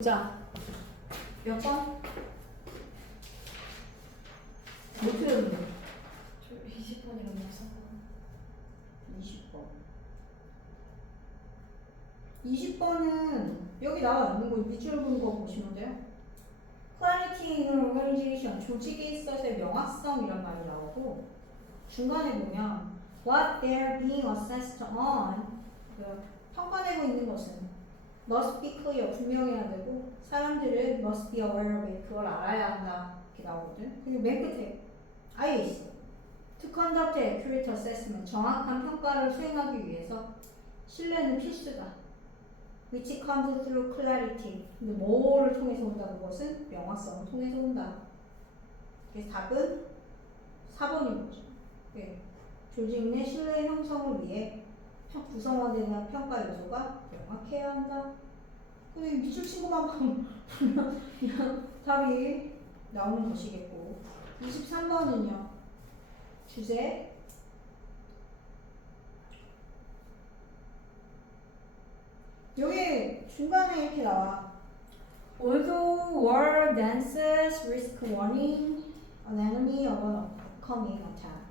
자, 몇 번? 못 틀렸는데. 저 20번이라고 했어. 20번. 20번은 여기 나와 있는 거 밑줄 그은 거 보시면 돼요. Clarity in organization, 조직에 있어서의 명확성이란 말이 나오고 중간에 보면 what they're being assessed on, 그 평가되고 있는 것은 must be clear, 분명해야 되고 사람들은 must be aware of it, 그걸 알아야 한다 이렇게 나오거든. 그리고 맨 끝에 아예 있어. To conduct accurate assessment, 정확한 평가를 수행하기 위해서 신뢰는 필수다. Which comes through clarity. 근데 뭐를 통해서 온다? 그것은 명확성을 통해서 온다. 그래서 답은 4번인 거죠. 네. 조직 내 신뢰 형성을 위해 구성원에 평가 요소가 명확해야 한다. 근데 밑줄 친구만 보면 그냥 답이 나오는 것이겠고. 23번은요. 주제. 여기 중간에 이렇게 나와. Although war dances risk warning an enemy of an upcoming attack,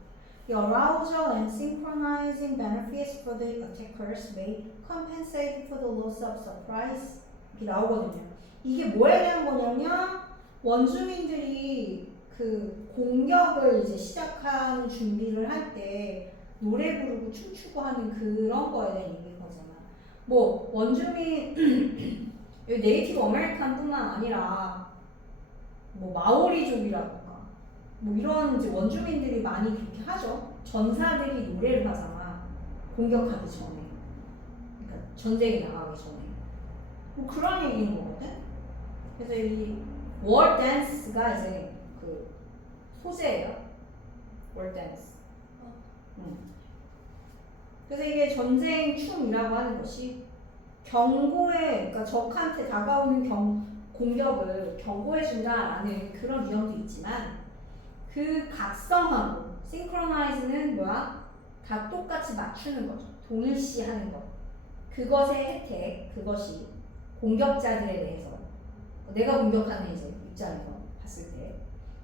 the arousal and synchronizing benefits for the attackers may compensate for the loss of surprise. 이렇게 나오거든요. 이게 뭐에 대한 거냐면 원주민들이 그 공격을 이제 시작하는 준비를 할 때 노래 부르고 춤추고 하는 그런 거에 대한 얘기인 거잖아. 뭐 원주민 네이티브 아메리칸뿐만 아니라 뭐 마오리족이라던가 뭐 이런 이제 원주민들이 많이 그렇게 하죠. 전사들이 노래를 하잖아. 공격하기 전에. 그러니까 전쟁에 나가기 전에. 뭐 그런 얘기인 거거든. 그래서 이 월 댄스가 이제 그 소재예요. 월 댄스. 그래서 이게 전쟁 춤이라고 하는 것이 경고에, 그러니까 적한테 다가오는 공격을 경고해준다라는 그런 위험도 있지만 그 각성하고 싱크로나이즈는 뭐야? 다 똑같이 맞추는 거죠. 동일시하는 것. 그것의 혜택, 그것이 공격자들에 대해서 내가 공격하는 이제 입장에서 봤을 때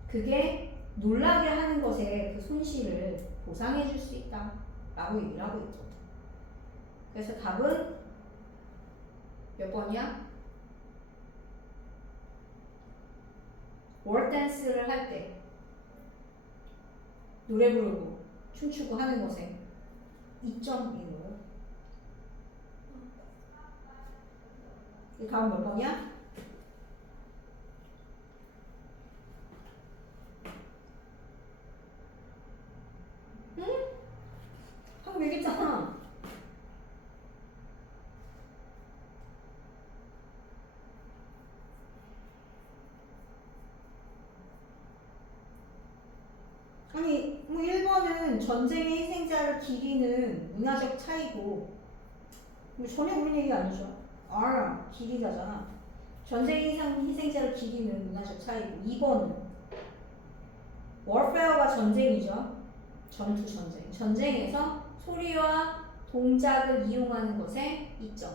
그게 놀라게 하는 것의 그 손실을 보상해 줄 수 있다라고 얘기를 하고 있죠. 그래서 답은 몇 번이야? 월댄스를 할 때 노래 부르고 춤추고 하는 것에 2점인 거예요. 이 다음 몇 번이야? 응? 방금 얘기했잖아. 아니, 뭐 1번은 전쟁의 희생자를 기리는 문화적 차이고 뭐 전혀 그런 얘기가 아니죠. 기리자잖아. 전쟁의 희생자를 기리는 문화적 차이고 2번은 warfare가 전쟁이죠. 전투 전쟁. 전쟁에서 소리와 동작을 이용하는 것에 2점.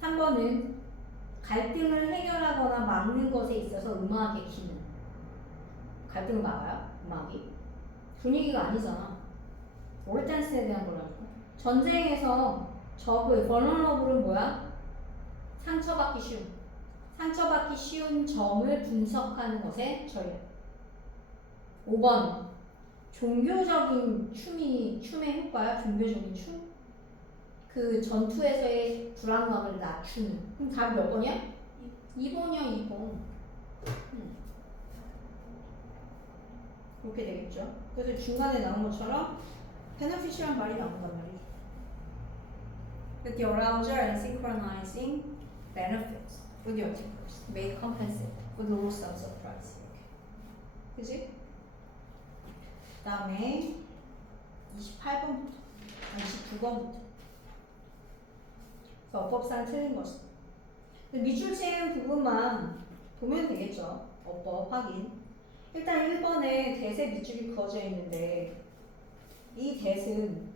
3번은 갈등을 해결하거나 막는 것에 있어서 음악의 기능. 갈등을 막아요? 음악이? 분위기가 아니잖아. 월댄스에 대한 거라니까. 전쟁에서 적의 vulnerable은 뭐야? 상처받기 쉬운 점을 분석하는 것에 전략. 5번 종교적인 춤의 효과야. 종교적인 춤. 그 전투에서의 불안감을 낮추는. 그럼 답이 몇 번이야? 2번이야, 2번. 그렇게 되겠죠. 그래서 중간에 나온 것처럼 beneficial 말이 나온단 말이죠. The arousal and synchronizing benefits for the attackers may compensate for the loss of surprise. 이렇게. 그치? 그 다음에 28번부터 29번부터 어법상 틀린 것은 밑줄 친 부분만 보면 되겠죠. 어법 확인. 일단 1번에 대세 밑줄이 그어져 있는데 이 대는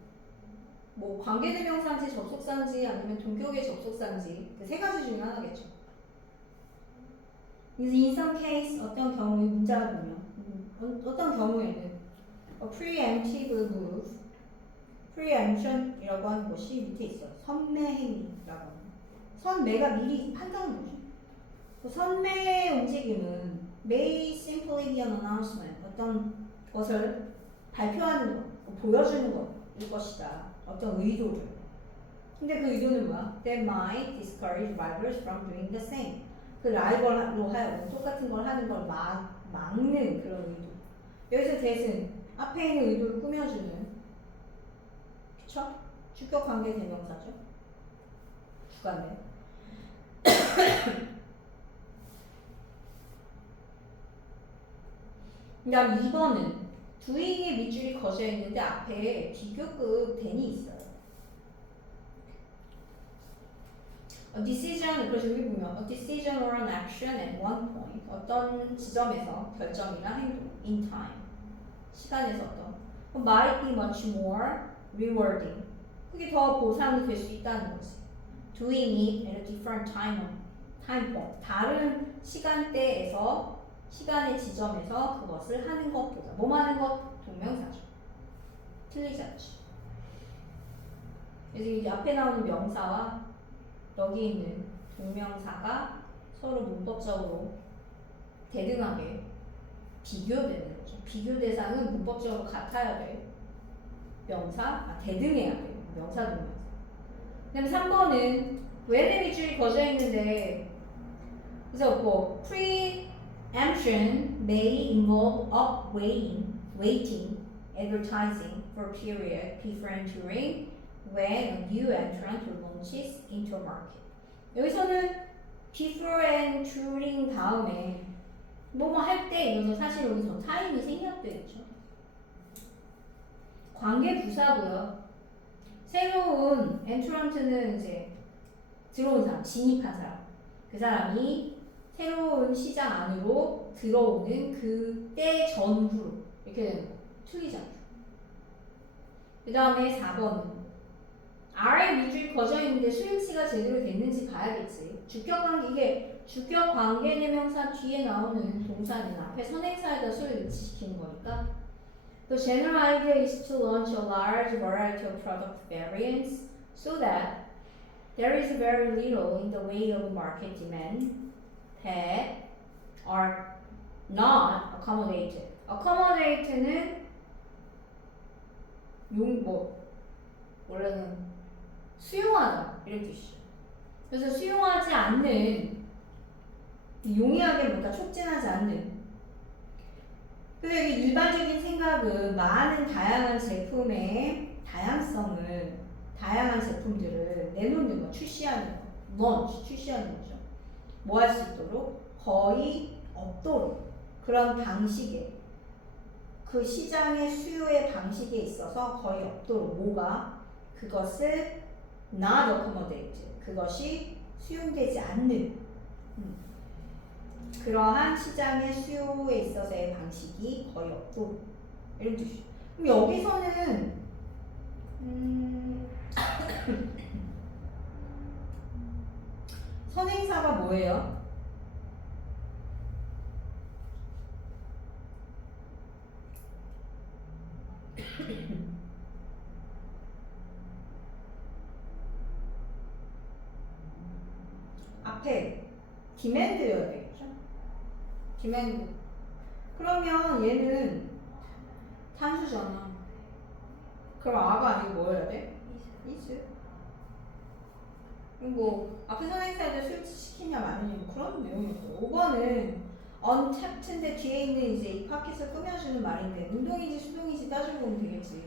뭐 관계대명사인지 접속사인지 아니면 동격의 접속사인지 그 세 가지 중에 하나겠죠. 그래서 in some case 어떤 경우에 문자를 보면 어떤 경우에는 a preemptive move, preemption이라고 하는 것이 밑에 있어요. 선매 행위라고 하는 선매가 미리 한다는 거죠. 그 선매의 움직임은 may simply be an announcement 어떤 것을 발표하는 것, 보여주는 것일 것이다. 어떤 의도를. 근데 그 의도는 뭐야? That might discourage rivals from doing the same. 그 라이벌로 하여금 똑같은 걸 하는 걸 막는 그런 의도. 여기서 that은 앞에 있는 의도를 꾸며주는, 그쵸? 주격 관계 대명사죠. 주관대. 그 다음 2번은 doing의 밑줄이 거져 있는데 앞에 비교급 then이 있어요. A decision, 그래서 여기 보면 a decision or an action at one point 어떤 지점에서 결정이나 행동 in time 시간에서 어떤 might be much more rewarding 그게 더 보상이 될 수 있다는 거지. Doing it at a different time point 다른 시간대에서 시간의 지점에서 그것을 하는 것보다 뭐 하는 것? 동명사죠. 틀리지 않죠. 그래서 이제 앞에 나오는 명사와 여기 있는 동명사가 서로 문법적으로 대등하게 비교되는 거죠. 비교 대상은 문법적으로 같아야 돼. 명사, 대등해야 돼. 명사, 동명사. 그다음에 3번은 when의 밑줄이 거져 있는데 그래서 뭐 preemption may involve waiting, advertising for a period before entering when a new entrant launches into a market. 여기서는 before and during 다음에 뭐뭐 할 때 이거는 사실 여기서 타임이 생략되어 있죠. 관계 부사고요. 새로운 엔트런트는 이제 들어온 사람, 진입한 사람. 그 사람이 새로운 시장 안으로 들어오는 그때 전후로 이렇게 되는 거. 틀리지 않죠. 그 다음에 4번은 R의 밑줄이 거져 있는데 수용치가 제대로 됐는지 봐야겠지. 주격 관계 대명사 뒤에 나오는 동사는 앞에 선행사에다 수를 위치시키는 거니까. The general idea is to launch a large variety of product variants so that there is very little in the way of market demand that are not accommodated. accommodate는 원래는 수용하다 이런 뜻이죠. 그래서 수용하지 않는 용이하게 뭔가 촉진하지 않는. 그래서 여기 일반적인 생각은 많은 다양한 제품의 다양한 제품들을 내놓는 거, 출시하는 거, 출시하는 거죠. 뭐 할 수 있도록 거의 없도록 그런 방식의 그 시장의 수요의 방식에 있어서 거의 없도록 뭐가 그것을 not accommodate 그것이 수용되지 않는 그러한 시장의 수요에 있어서의 방식이 거의 없도록 이런 뜻이죠. 그럼 여기서는 선행사가 뭐예요? 앞에 demand여야 되겠죠? demand. 그러면 얘는 탄수잖아. 그럼 아가 아니고 뭐여야 돼? is. 뭐 앞에 선행사에다 수치시키냐 마느냐 뭐 그런 내용이었어요. 5번은 untapped인데 뒤에 있는 이제 이 파켓을 꾸며주는 말인데 능동인지 수동인지 따지고 보면 되겠지.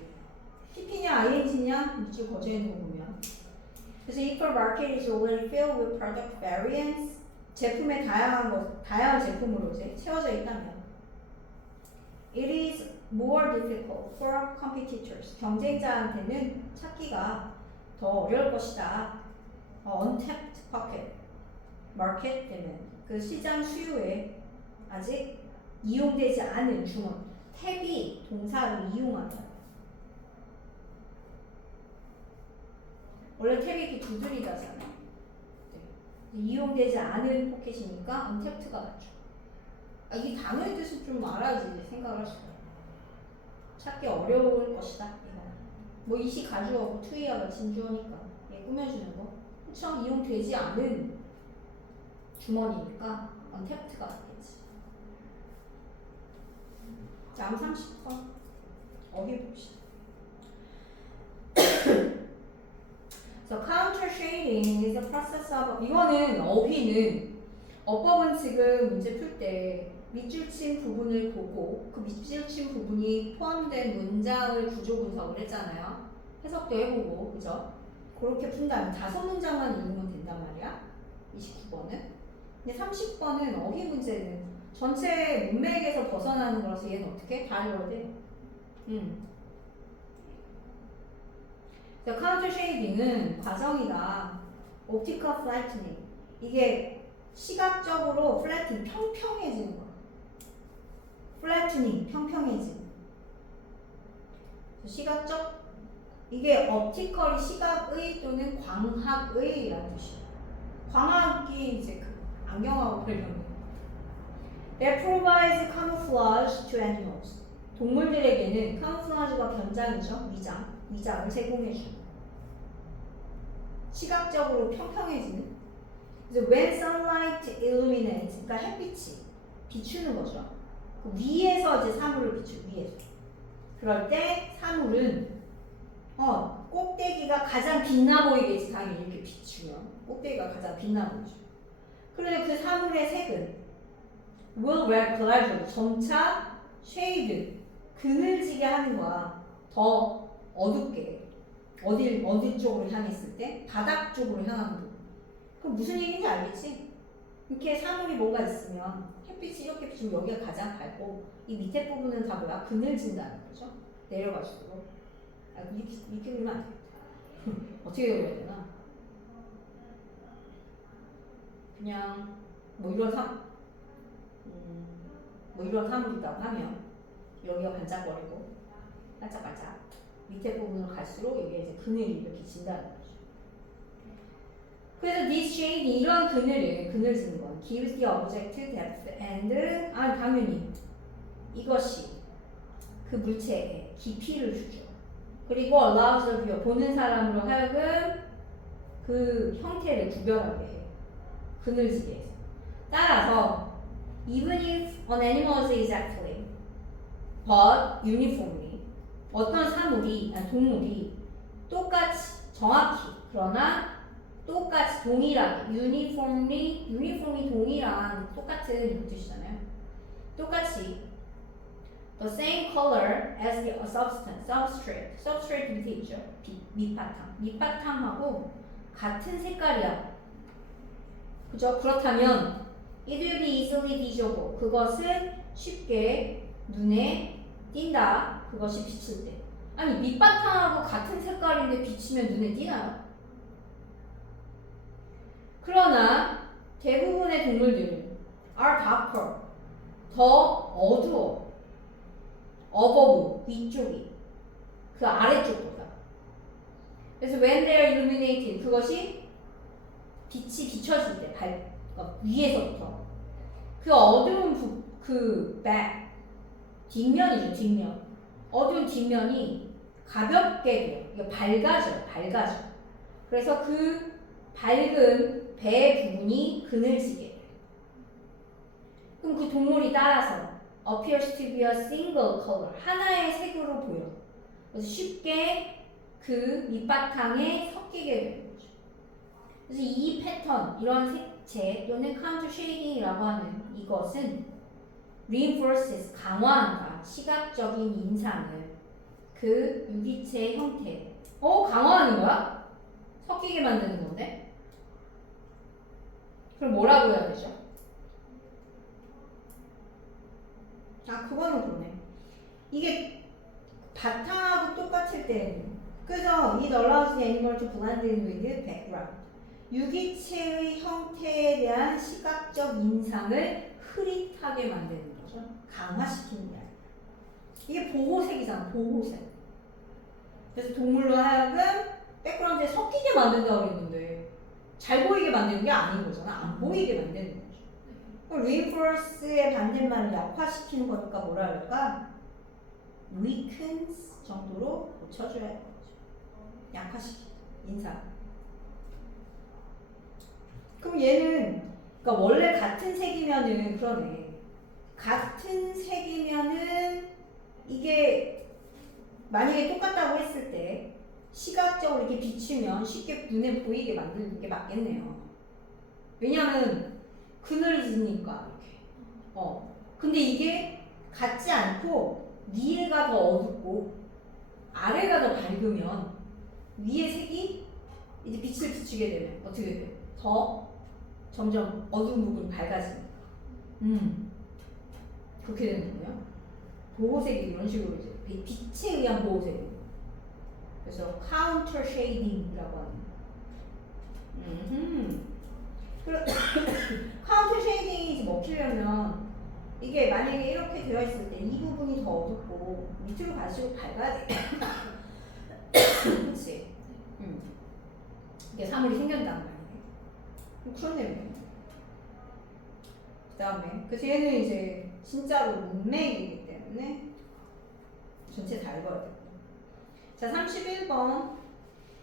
PP냐 ING냐 밑줄 거져 있는 거 보면. 그래서 if a market is already filled with product variants 제품의 다양한 제품으로 이제 채워져 있다면 it is more difficult for competitors 경쟁자한테는 찾기가 더 어려울 것이다. untapped market 때문에 그 시장 수요에 아직 이용되지 않은 주문 탭이 동사를 이용한다. 원래 탭이 이렇게 두드리다잖아. 네. 이용되지 않은 포켓이니까 언탭트가 맞죠. 이 단어의 뜻을 좀 알아야지 생각을 할 수가 있어. 찾기 어려울 것이다. 이거. 뭐 이시 가주어고 투이어가 진주어니까 꾸며주는 거. 그쵸? 이용되지 않은 주머니니까 언탭트가 맞겠지. 다음 30번 어휘 봅시다. So counter shading is the process of 이거는 어휘는 어법은 지금 문제 풀 때 밑줄 친 부분을 보고 그 밑줄 친 부분이 포함된 문장을 구조 분석을 했잖아요. 해석도 해보고 그죠? 그렇게 푼다면 5문장만 읽으면 된단 말이야. 29번은. 근데 30번은 어휘 문제는 전체 문맥에서 벗어나는 거라서 얘는 어떻게? 다 읽어야 돼. 카운터 쉐이딩은 과정이다. 옵티컬 플래트닝. 이게 시각적으로 플래팅, 평평해지는 거야. 플래트닝, 평평해지는. 시각적, 이게 옵티컬이 시각의 또는 광학의라는 뜻이야. 광학이 이제 그 안경하고 관련된. That provides camouflage to animals. 동물들에게는 카모플라즈가 변장이죠. 위장을 제공해주는. 시각적으로 평평해지는. 그래서 when sunlight illuminates, 그러니까 햇빛이 비추는 거죠. 그 위에서 이제 사물을 위에서. 그럴 때 사물은 꼭대기가 가장 빛나 보이겠지. 당연히 이렇게 비추면 꼭대기가 가장 빛나 보이죠. 그런데 그 사물의 색은 will gradually 점차 shade 그늘지게 하는 거야. 더 어둡게. 어디 쪽으로 향했을 때? 바닥 쪽으로 향하는 부분. 그럼 무슨 얘기인지 알겠지? 이렇게 사물이 뭐가 있으면 햇빛이 이렇게 비추면 여기가 가장 밝고 이 밑에 부분은 다 뭐야? 그늘진다는 거죠. 내려갈수록. 이렇게 그리면 안 되겠다. 어떻게 그려야 되나? 그냥 뭐 이런 사물이라고 하면 여기가 반짝거리고 반짝반짝 밑에 부분으로 갈수록 여기에 이제 그늘이 이렇게 진다는 거죠. 그래서 this shade 이런 그늘 지는 건 gives the object depth and 당연히 이것이 그 물체에 깊이를 주죠. 그리고 allows the viewer 보는 사람으로 하여금 그 형태를 구별하게 해요. 그늘지게 해서. 따라서 even if an animal is exactly but uniformly 어떤 동물이 똑같이 정확히 그러나 똑같이 동일하게 uniformly 동일한 똑같은 뜻이잖아요. 똑같이 the same color as the substrate 밑에 있죠. 밑바탕하고 같은 색깔이야. 그죠? 그렇다면 it will be easily visible. 그것은 쉽게 눈에 띈다. 그것이 비칠 때. 아니 밑바탕하고 같은 색깔인데 비치면 눈에 띄나요? 그러나 대부분의 동물들은 are darker. 더 어두워. above 위쪽이 그 아래쪽보다. 그래서 when they are illuminated 그것이 빛이 비춰질 때 위에서부터 그 어두운 그 back 뒷면이죠. 뒷면 어두운 뒷면이 가볍게 돼요. 이게 밝아져. 그래서 그 밝은 배 부분이 그늘지게 돼요. 그럼 그 동물이 따라서 appears to be a single color 하나의 색으로 보여. 그래서 쉽게 그 밑바탕에 섞이게 되는 거죠. 그래서 이 패턴, 이런 색채 또는 counter shading이라고 하는 이것은 reinforces 강화한다. 시각적인 인상을 그 유기체의 형태. 강화하는 거야? 섞이게 만드는 건데? 그럼 뭐라고 해야 되죠? 그거는 그러네. 이게 바탕하고 똑같을 때는 그래서 it allows the animal to blend in with the background. 유기체의 형태에 대한 시각적 인상을 흐릿하게 만드는 거죠. 강화시키는 게 아니라. 이게 보호색이잖아. 보호색. 그래서 동물로 하여금 백그라운드에 섞이게 만든다고 그랬는데 잘 보이게 만드는 게 아닌 거잖아. 안 보이게 만드는 거죠. 그럼 reinforce의 반대말을 약화시키는 거니까 뭐라 그럴까? weakens 정도로 고쳐줘야 되는 거죠. 약화시키다. 인사. 그럼 얘는 그러니까 원래 같은 색이면은 그러네. 같은 색이면은 이게 만약에 똑같다고 했을 때 시각적으로 이렇게 비추면 쉽게 눈에 보이게 만드는 게 맞겠네요. 왜냐면 그늘지니까 이렇게. 근데 이게 같지 않고 위에가 더 어둡고 아래가 더 밝으면 위에 색이 이제 빛을 비추게 되면 어떻게 돼? 더 점점 어두운 부분이 밝아지니까. 그렇게 되는군요. 보호색이 이런 식으로 이제 빛에 의한 보호색이에요. 그래서 카운터 쉐이딩이라고 하는. 카운터 쉐이딩이 먹히려면 이게 만약에 이렇게 되어 있을 때 이 부분이 더 어둡고 밑으로 갈수록 밝아야 돼. 그렇지? 이게 사물이 생겼다는 말이에요. 그런 내용이에요. 그 다음에 그래서 얘는 이제 진짜로 문맥이기 때문에 전체 다 읽어야 되고. 자, 31번.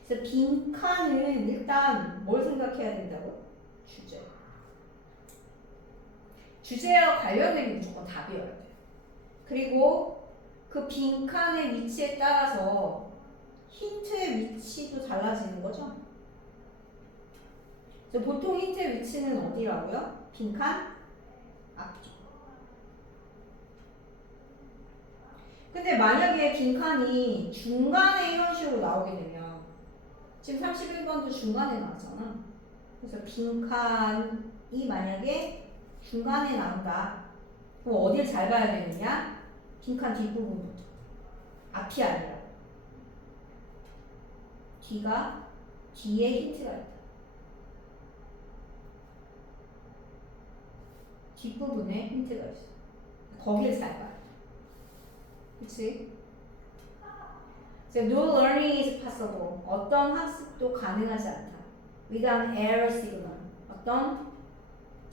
그래서 빈칸은 일단 뭘 생각해야 된다고? 주제. 주제와 관련된 무조건 답이어야 돼. 그리고 그 빈칸의 위치에 따라서 힌트의 위치도 달라지는 거죠. 그래서 보통 힌트의 위치는 어디라고요? 빈칸 앞쪽. 근데 만약에 빈칸이 중간에 이런 식으로 나오게 되면 지금 31번도 중간에 나왔잖아. 그래서 빈칸이 만약에 중간에 나온다. 그럼 어딜 잘 봐야 되느냐? 빈칸 뒷부분부터. 앞이 아니라. 뒤에 힌트가 있다. 뒷부분에 힌트가 있어. 거길 잘 봐야 돼. 그치? No learning is possible. 어떤 학습도 가능하지 않다. Without error signal. 어떤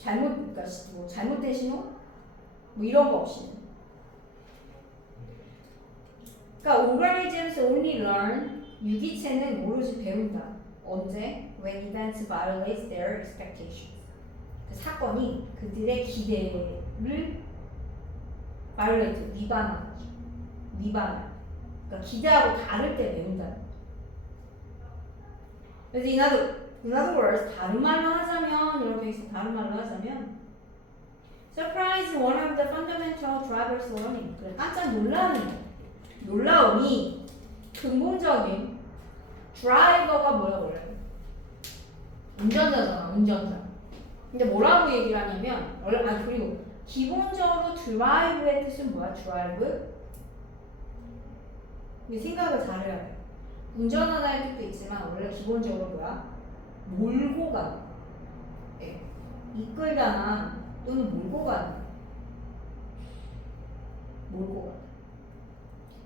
그러니까 뭐 잘못된 신호? 뭐 이런 거 없이는. 그러니까 organisms only learn. 유기체는 오로지 배운다. 언제? When events violate their expectations. 그 사건이 그들의 기대를 violate, 위반하는 거죠. 위반하는. 그러니까 기대하고 다를 때 배운다. 그래서 in other words, 다른 말로 하자면 이렇게 있어. 다른 말로 하자면 surprise is one of the fundamental drivers of learning. 그래, 깜짝 놀라움이 근본적인 드라이버가 뭐라고 그래요? 운전자잖아, 운전자. 근데 뭐라고 얘기를 하냐면 그리고 기본적으로 드라이브의 뜻은 뭐야? 드라이브? 생각을 잘해야 돼. 운전하다의 뜻도 있지만 원래 기본적으로 뭐야? 몰고 가는. 예. 이끌다나 또는 몰고 가는. 몰고 가는.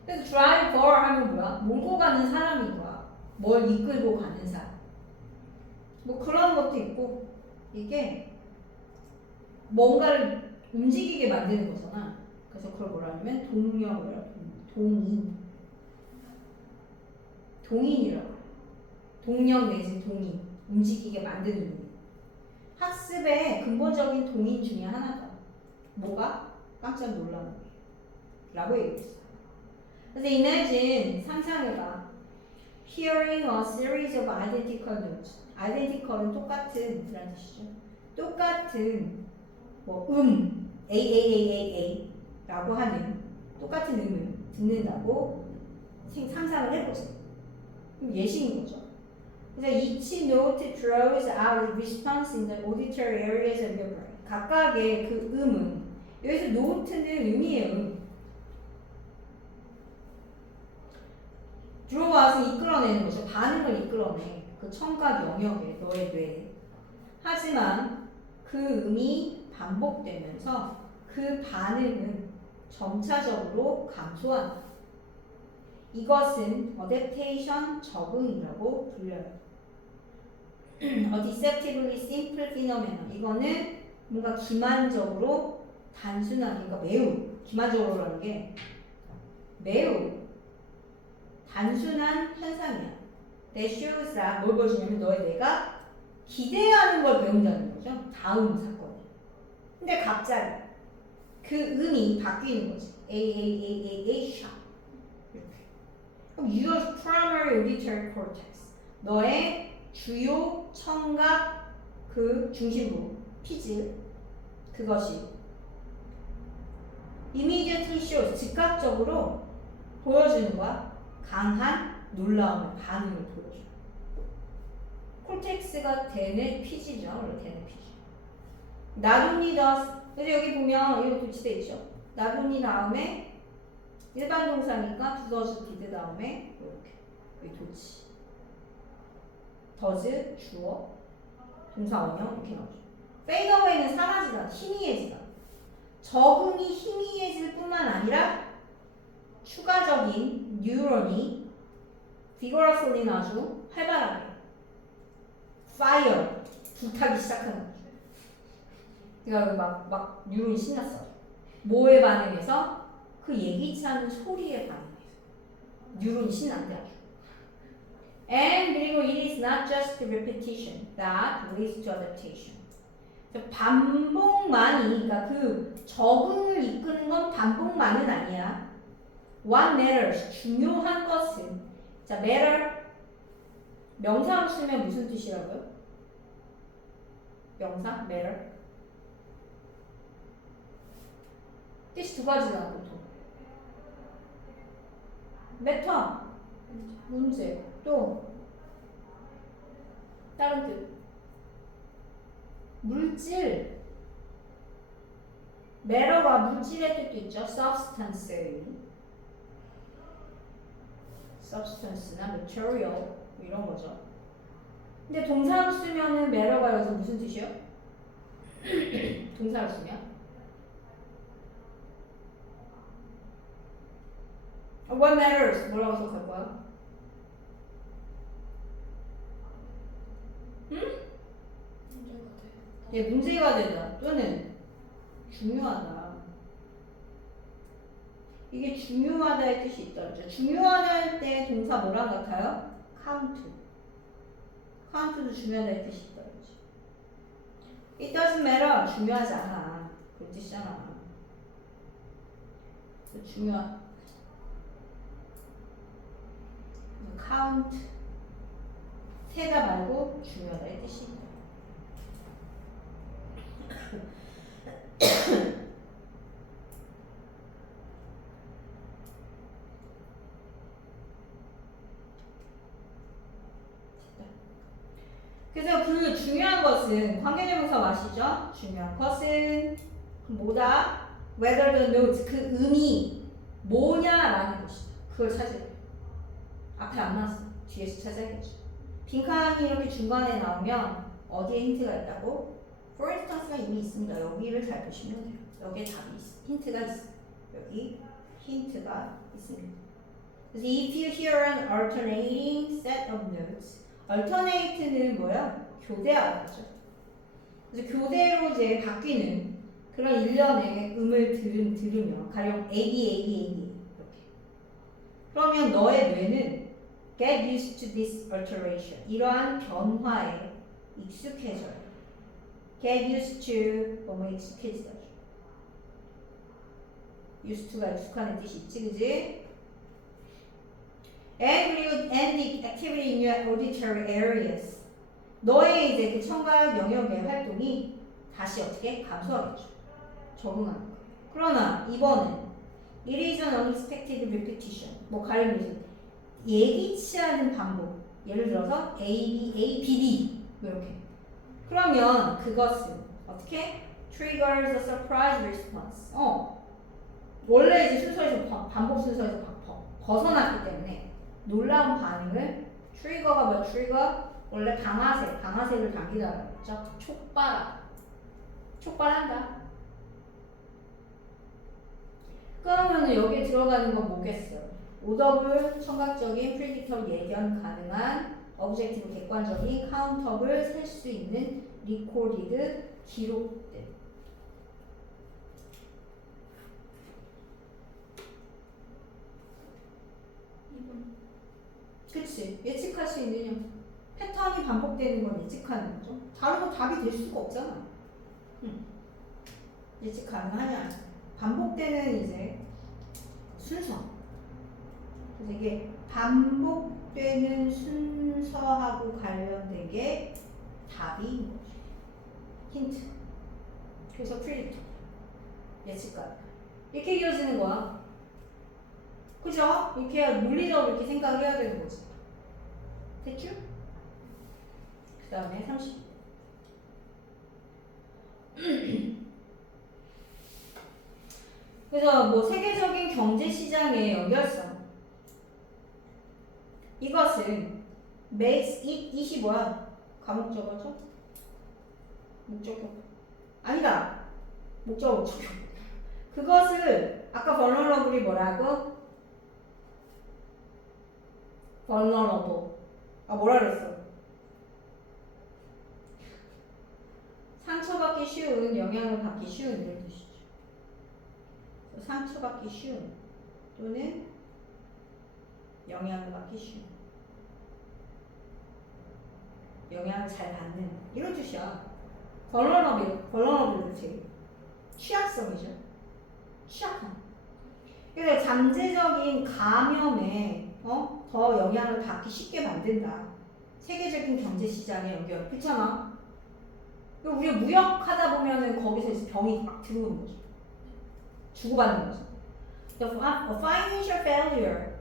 그래서 드라이버 하면 뭐야? 몰고 가는 사람인 거야. 뭘 이끌고 가는 사람. 뭐 그런 것도 있고 이게 뭔가를 움직이게 만드는 거잖아. 그래서 그걸 뭐라 하냐면 동력을 동인이라고 해요. 동력 내지 동인, 움직이게 만드는 동인. 학습의 근본적인 동인 중에 하나다. 뭐가? 깜짝 놀라는 거예요. 라고 얘기했어요. 그래서 imagine, 상상해봐. Hearing a series of identical notes. identical은 똑같은 이라는 뜻이죠. 똑같은 A 라고 하는 똑같은 음을 듣는다고 상상을 해보세요. 그럼 예시인 거죠. 그래서 each note draws out response in the auditory areas of your brain. 각각의 그 음은 여기서 note는 음이에요. 들어와서 이끌어내는 거죠. 반응을 이끌어내. 그 청각 영역에 너의 뇌에. 하지만 그 음이 반복되면서 그 반응은 점차적으로 감소한다. 이것은 adaptation, 적응이라고 불려요. a deceptively simple phenomenon. 이거는 뭔가 기만적으로 단순한, 그러니까 매우 기만적으로라는 게 매우 단순한 현상이야. That shows that 뭘 보여주냐면 너의 뇌가 기대하는 걸 배운다는 거죠. 다음 사건에. 근데 갑자기 그 음이 바뀌는 거지. A shot. 이렇게. 그럼 your primary auditory cortex. 너의 주요 청각 그 중심부 피질 그것이 immediately shows 즉각적으로 보여주는 거야. 강한 놀라움의 반응을 보여줘. 콜텍스가 되는 피지죠. 원래 되는 피지. not only does 그래서 여기 보면 이거 도치돼 있죠. not only 다음에 일반 동사니까 does did 다음에 이렇게 여기 도치. does 주어 동사 원형 이렇게 나오죠. fade away는 사라지다, 희미해지다. 적응이 희미해질 뿐만 아니라 추가적인 뉴런이 vigorously 아주 활발하게 fire 불타기 시작하는 거죠. 그러니까 막 뉴런이 신났어. 뭐에 반응해서? 그 예기치 않은 소리에 반응해서 뉴런이 신난대 아주. And 그리고 it is not just repetition that leads to adaptation. 반복만이, 그러니까 그 적응을 이끄는 건 반복만은 아니야. What matters, 중요한 것은, 자, matter 명사로 쓰면 무슨 뜻이라고요? 명사, matter 뜻이 두 가지잖아 보통. matter 문제, 또 다른 뜻 물질. matter가 물질의 뜻도 있죠. substance나 material 이런 거죠. 근데 동사로 쓰면은 matter가 여기서 무슨 뜻이요? 동사로 쓰면 what matters 뭐라고 해석할 거야? 응? 문제가 돼. 얘 문제가 되다 또는 중요하다. 이게 중요하다의 뜻이 있다 그랬죠. 중요하다할 때 동사 뭐랑 같아요? count. count도 중요하다의 뜻이 있다 그랬죠. It doesn't matter. 중요하지 않아. 그 뜻이잖아. 중요한 count 세다 말고 중요하다의 뜻이 있다. 그래서 그 중요한 것은 관계대명사 맞시죠? 중요한 것은 뭐다? Whether the note 그 음이 뭐냐라는 것이다. 그걸 찾아야 돼. 앞에 안 나왔어. 뒤에서 찾아야겠죠. 빈칸이 이렇게 중간에 나오면 어디에 힌트가 있다고? For instance가 이미 있습니다. 여기를 잘 보시면 돼요. 여기에 답이 있어. 힌트가 있어. 여기 힌트가 있습니다. 그래서 if you hear an alternating set of notes, alternate는 뭐야? 교대하다죠. 그래서 교대로 이제 바뀌는 그런 일련의 음을 들으면 가령 A, B, A, B, A, B 이렇게. 그러면 너의 뇌는 get used to this alteration. 이러한 변화에 익숙해져요. get used to 뭐뭐 익숙해지다. used to가 익숙하는 뜻이 있지, 그지? And the activity in your auditory areas. 너의 이제 그 청각 영역의 활동이 다시 어떻게 감소하겠죠. 적응하는 거. 그러나 이번은 it is an unexpected repetition. 뭐 가령 예기치 않은 반복. 예를 들어서 A, B, A, B, D 이렇게. 그러면 그것은 어떻게 triggers a surprise response. 원래 이제 순서에서 반복 순서에서 벗어났기 때문에 놀라운 반응을 트리거가 뭐야? 트리거 원래 강화색을 당기다라고 했죠. 촉발한다. 그러면 여기에 들어가는 건 뭐겠어요? 오더블 청각적인 프리딕터 예견 가능한 어브젝티브 객관적인 카운터블 셀 수 있는 리코디드 기록들. 이번 그치? 예측할 수 있느냐? 패턴이 반복되는 건 예측하는 거죠. 다른 건 답이 될 수가 없잖아. 예측 가능하냐? 반복되는 이제 순서. 그래서 이게 반복되는 순서하고 관련된 게 답인 거죠. 힌트. 그래서 프리딕터. 예측 가능. 이렇게 이어지는 거야. 그죠? 이렇게 논리적으로 이렇게 생각해야 되는 거지. 됐죠? 그 다음에 30. 그래서 뭐 세계적인 경제 시장의 연결성. 이것은 makes it이 뭐야? 과목적어죠? 목적어. 아니다. 목적어. 그것을 아까 vulnerable이 뭐라고? vulnerable. 아 뭐라 그랬어? 상처받기 쉬운, 영향을 받기 쉬운 이런 뜻이죠. 상처받기 쉬운 또는 영향을 받기 쉬운, 영향을 잘 받는 이런 뜻이야. vulnerability 취약성이죠. 취약함. 그래서 잠재적인 감염에 더 영향을 받기 쉽게 만든다. 세계적인 경제 시장의 연결. 그렇잖아. 우리가 무역하다 보면은 거기서 이제 병이 막 들어오는 거죠. 주고받는 거죠. The financial failure,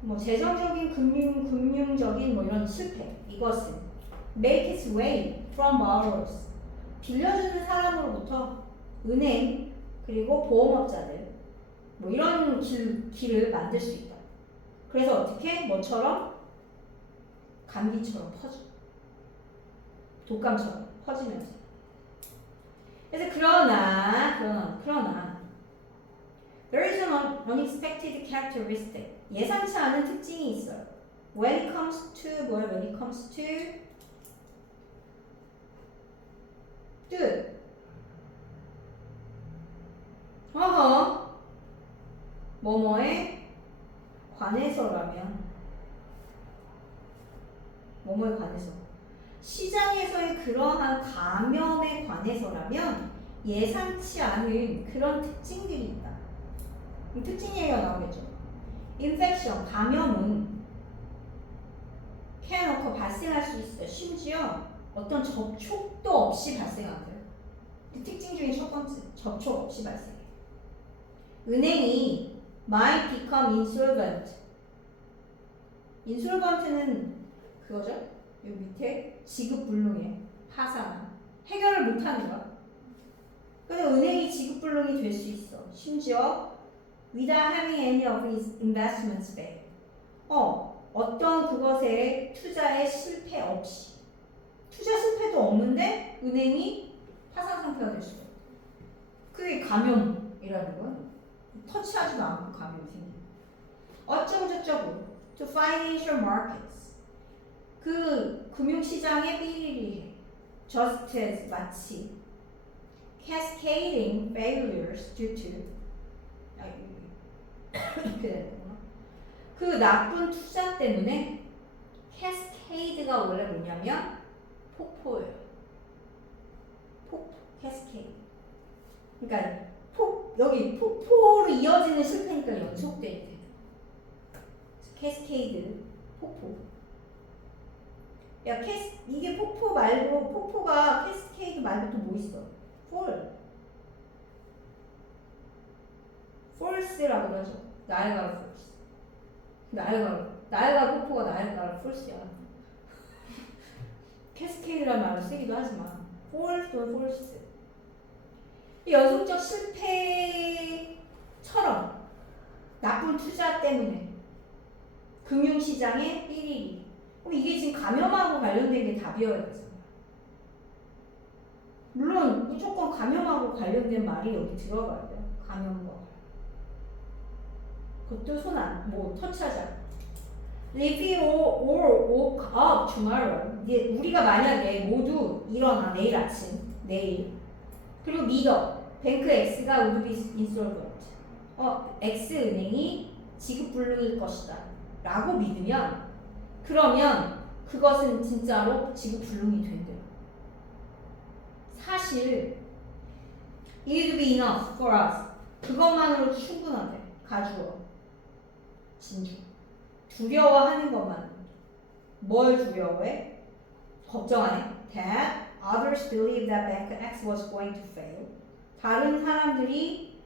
뭐 재정적인 금융적인 뭐 이런 실패. 이것은 make its way from borrowers, 빌려주는 사람으로부터 은행 그리고 보험업자들 뭐 이런 길을 만들 수 있다. 그래서 어떻게 뭐처럼 감기처럼 퍼져. 독감처럼 퍼지면서. 그래서 그러나 there is an unexpected characteristic. 예상치 않은 특징이 있어요. When it comes to 뭐야? When it comes to 뜻. 뭐뭐에 관해서라면 뭐뭐에 관해서 시장에서의 그러한 감염에 관해서라면 예상치 않은 그런 특징들이 있다. 특징 얘기가 나오겠죠. 인펙션, 감염은 can occur, 발생할 수 있어요. 심지어 어떤 접촉도 없이 발생하고요. 그 특징 중에 첫 번째, 접촉 없이 발생해요. 은행이 might become insolvent. insolvent는 그거죠? 여기 밑에 지급불능이에요. 파산. 해결을 못하는 거야. 근데 은행이 지급불능이 될 수 있어. 심지어 without having any of its investments back. 어떤 그것의 투자의 실패 없이. 투자 실패도 없는데 은행이 파산 상태가 될 수가 있어. 그게 감염이라는 건 터치하지도 않고 감염이 생기는. 어쩌고저쩌고 to financial markets. 그 금융시장에 삐리리 just as 마치 cascading failures due to 이렇게 되는구나. 그 나쁜 투자 때문에 cascade가 원래 뭐냐면 폭포예요. 폭포, cascade. 그러니까 여기 폭포로 이어지는 실패니까 연속돼야 돼. cascade, 폭포. 야, 이게 폭포 말고 폭포가 cascade 말고 또 뭐 있어? fals라고 그러죠. 나이아가라 falls. 나이아가라 폭포가 나이아가라 falls야. cascade라는 말을 쓰기도 하지만 false or false. 연속적 실패처럼 나쁜 투자 때문에 금융시장에 삐리리. 그럼 이게 지금 감염하고 관련된 게 답이어야 되잖아. 물론 무조건 감염하고 관련된 말이 여기 들어가야 돼요. 감염과. 그것도 뭐 터치하지 않아. If you all woke up tomorrow, 우리가 만약에 모두 일어나 내일 아침, 내일 그리고 믿어 뱅크 X가 would be insolvent. X 은행이 지급 불능일 것이다 라고 믿으면 그러면 그것은 진짜로 지급 불능이 된대요. 사실 it would be enough for us. 그것만으로 충분하대. 가주어 진주 두려워하는 것만. 뭘 두려워해? 걱정하네. That others believe that Bank X was going to fail. 다른 사람들이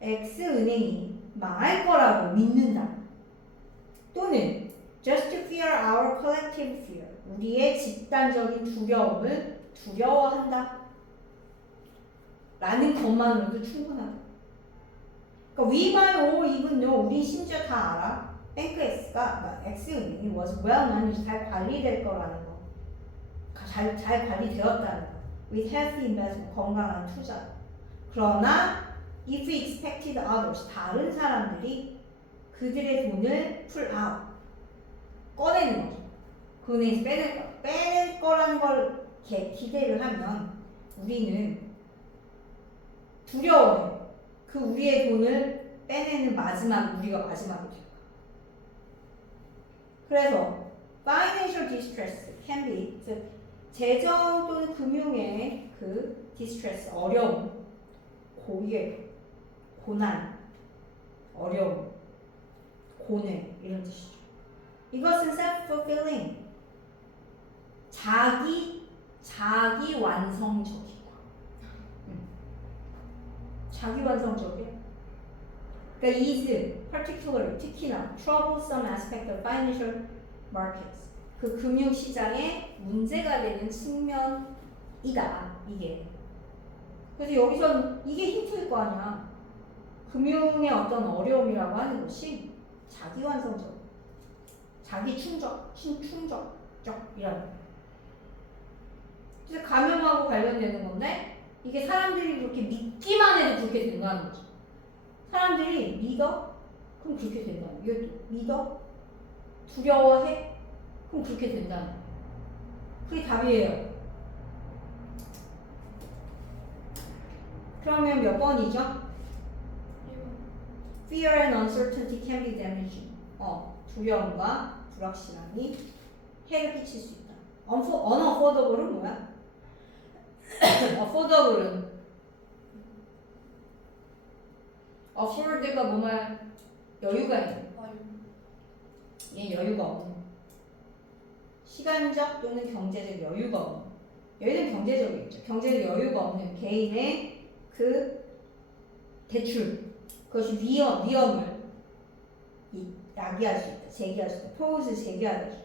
X 은행이 망할 거라고 믿는다. 또는 just to fear our collective fear. 우리의 집단적인 두려움을 두려워한다. 라는 것만으로도 충분하다. 그러니까 we might all even know. 우리 심지어 다 알아. 뱅크 X가 X은행이 was well managed. 잘 관리될 거라는 거. 잘 관리되었다는 거. with healthy investment. 건강한 투자. 그러나 if we expected others. 다른 사람들이 그들의 돈을 pull out. 꺼내는 거죠. 그 은행에서 빼낼 거라는 걸 기대를 하면 우리는 두려워해. 그 우리의 돈을 빼내는 우리가 마지막이 될까. 그래서 financial distress can be 재정 또는 금융의 그 distress 어려움, 고난, 어려움, 고뇌 이런 뜻이죠. 이것은 self-fulfilling 자기 완성적이고 자기 완성적이야. 그러니까 is particularly 특히나 troublesome aspect of financial markets 그 금융 시장에 문제가 되는 측면이다 이게. 그래서 여기선 이게 힌트일 거 아니야. 금융의 어떤 어려움이라고 하는 것이 자기 완성적, 자기 충족적이라는 거야. 그래서 감염하고 관련되는 건데 이게 사람들이 그렇게 믿기만 해도 그렇게 된다는 거죠. 사람들이 믿어? 그럼 그렇게 된다는 거예요. 이것도 믿어? 두려워해? 그럼 그렇게 된다는 거예요. 그게 답이에요. 그러면 몇 번이죠? Fear and uncertainty can be damaging. 두려움과 불확실함이 해를 끼칠 수 있다. unaffordable은 뭐야? afford가 뭐말 여유가 있는. 얘 여유가 없는. 시간적 또는 경제적 여유가 없는. 여유는 경제적이겠죠. 경제적 여유가 없는 개인의 그 대출. 그것이 위험을 야기할 수 있다. 제기할 수 있다. 프로그를 제기하다.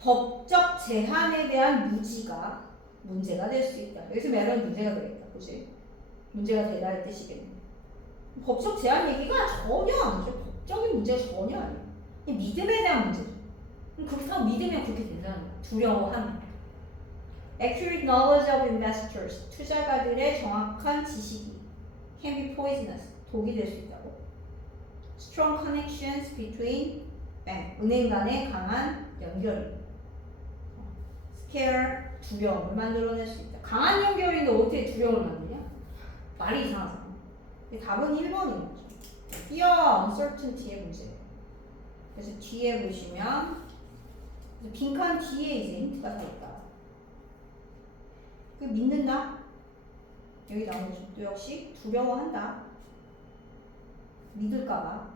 법적 제한에 대한 무지가 문제가 될 수 있다. 여기서 말하는 문제가 되겠다. 그치? 문제가 되다 할 뜻이겠네. 법적 제한 얘기가 전혀 아니죠. 법적인 문제가 전혀 아니에요. 믿음에 대한 문제죠. 그렇게 하고 믿으면 그렇게 된다는 거야. 두려워하면. Accurate knowledge of investors. 투자가들의 정확한 지식이 can be poisonous. 독이 될 수 있다고. Strong connections between bank. 은행 간의 강한 연결이. Scare. 두려움을 만들어낼 수 있다. 강한 연결인데 어떻게 두려움을 만드냐? 말이 이상하잖아. 답은 1번인 거죠. Fear와 uncertainty의 문제예요. 그래서 뒤에 보시면 빈칸 뒤에 이제 힌트가 다 있다. 그 믿는다. 여기 나오는 또 역시 두려워한다. 믿을까봐.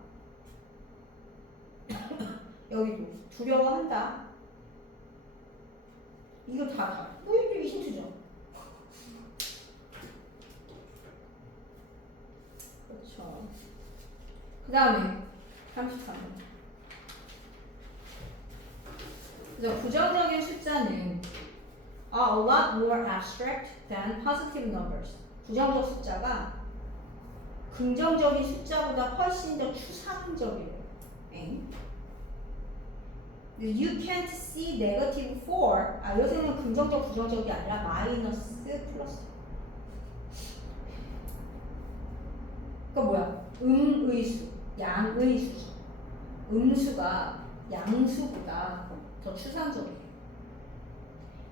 여기도 두려워한다. 이거 다. 이게 힌트죠. 그렇죠. 그 다음에 33번. 그래서 부정적인 숫자는 are a lot more abstract than positive numbers. 부정적 숫자가 긍정적인 숫자보다 훨씬 더 추상적이에요. You can't see negative 4. 요새는 긍정적, 부정적이 아니라 마이너스, 플러스. 그러니까 뭐야? 의수. 양의 수죠. 음수가 양수보다 더 추상적이에요.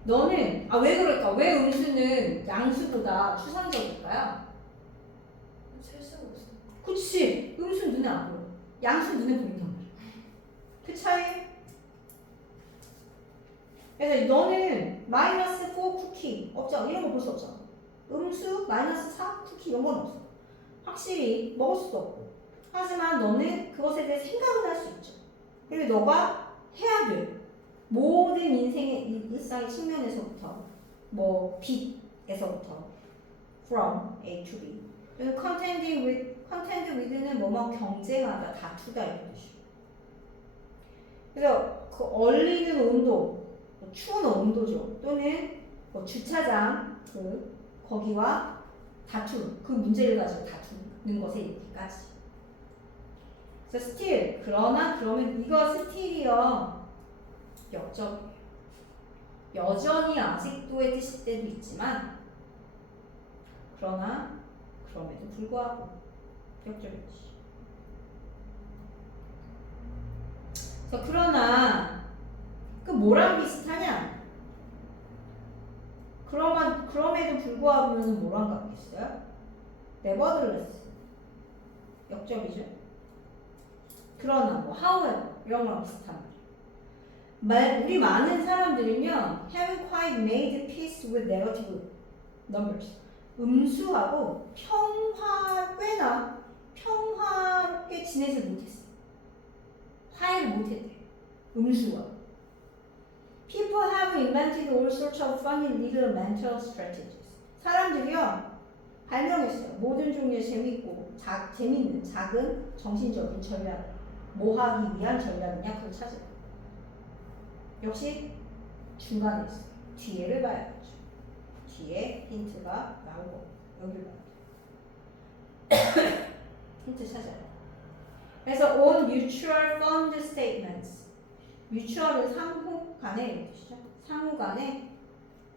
너는 왜 그럴까? 왜 음수는 양수보다 추상적일까요? 셀 수가 없어. 그치. 음수 눈에 안 보여. 양수 눈에 보인단 말이야. 그 차이. 그래서 너는 마이너스 4 쿠키 없죠? 이런 거 볼 수 없잖아. 음수 마이너스 4 쿠키 이런 건 없어. 확실히 먹을 수도 없고. 하지만 너는 그것에 대해 생각은 할 수 있죠. 그리고 너가 해야 돼. 모든 인생의 일상의 측면에서부터 뭐 빛에서부터 from A to B. 그래서 contend with는 뭐뭐 경쟁하다, 다투다 이런 뜻이에요. 그래서 그 얼리는 온도, 추운 온도죠. 또는 뭐 주차장 거기와 다투, 그 문제를 가지고 다투는 것에 이르기까지. 그래서 still 그러면 이거 still이요 역적이에요. 여전히 아직도의 뜻일 때도 있지만 그럼에도 불구하고 역적이지. 그러나 그 뭐랑 비슷하냐? 그럼에도 불구하고는 뭐랑 같겠어요? nevertheless 역적이죠. 그러나 뭐 however 이런 거랑 비슷한 말이에요. 우리 많은 사람들이면 haven't quite made peace with negative numbers. 음수하고 꽤나 평화롭게 지내지 못했어. 화해를 못했대. 음수와. People have invented all sorts of funny little mental strategies. 사람들이요 발명했어요. 모든 종류의 재밌는 작은 정신적인 전략. 뭐 하기 위한 전략이냐 그걸 찾아요. 역시 중간에 있어요. 뒤에를 봐야죠. 뒤에 힌트가 나오고 여기를 봐야 힌트 찾아요. 그래서 on mutual fund statements. mutual은 상호 간의 뜻이죠. 상호 간의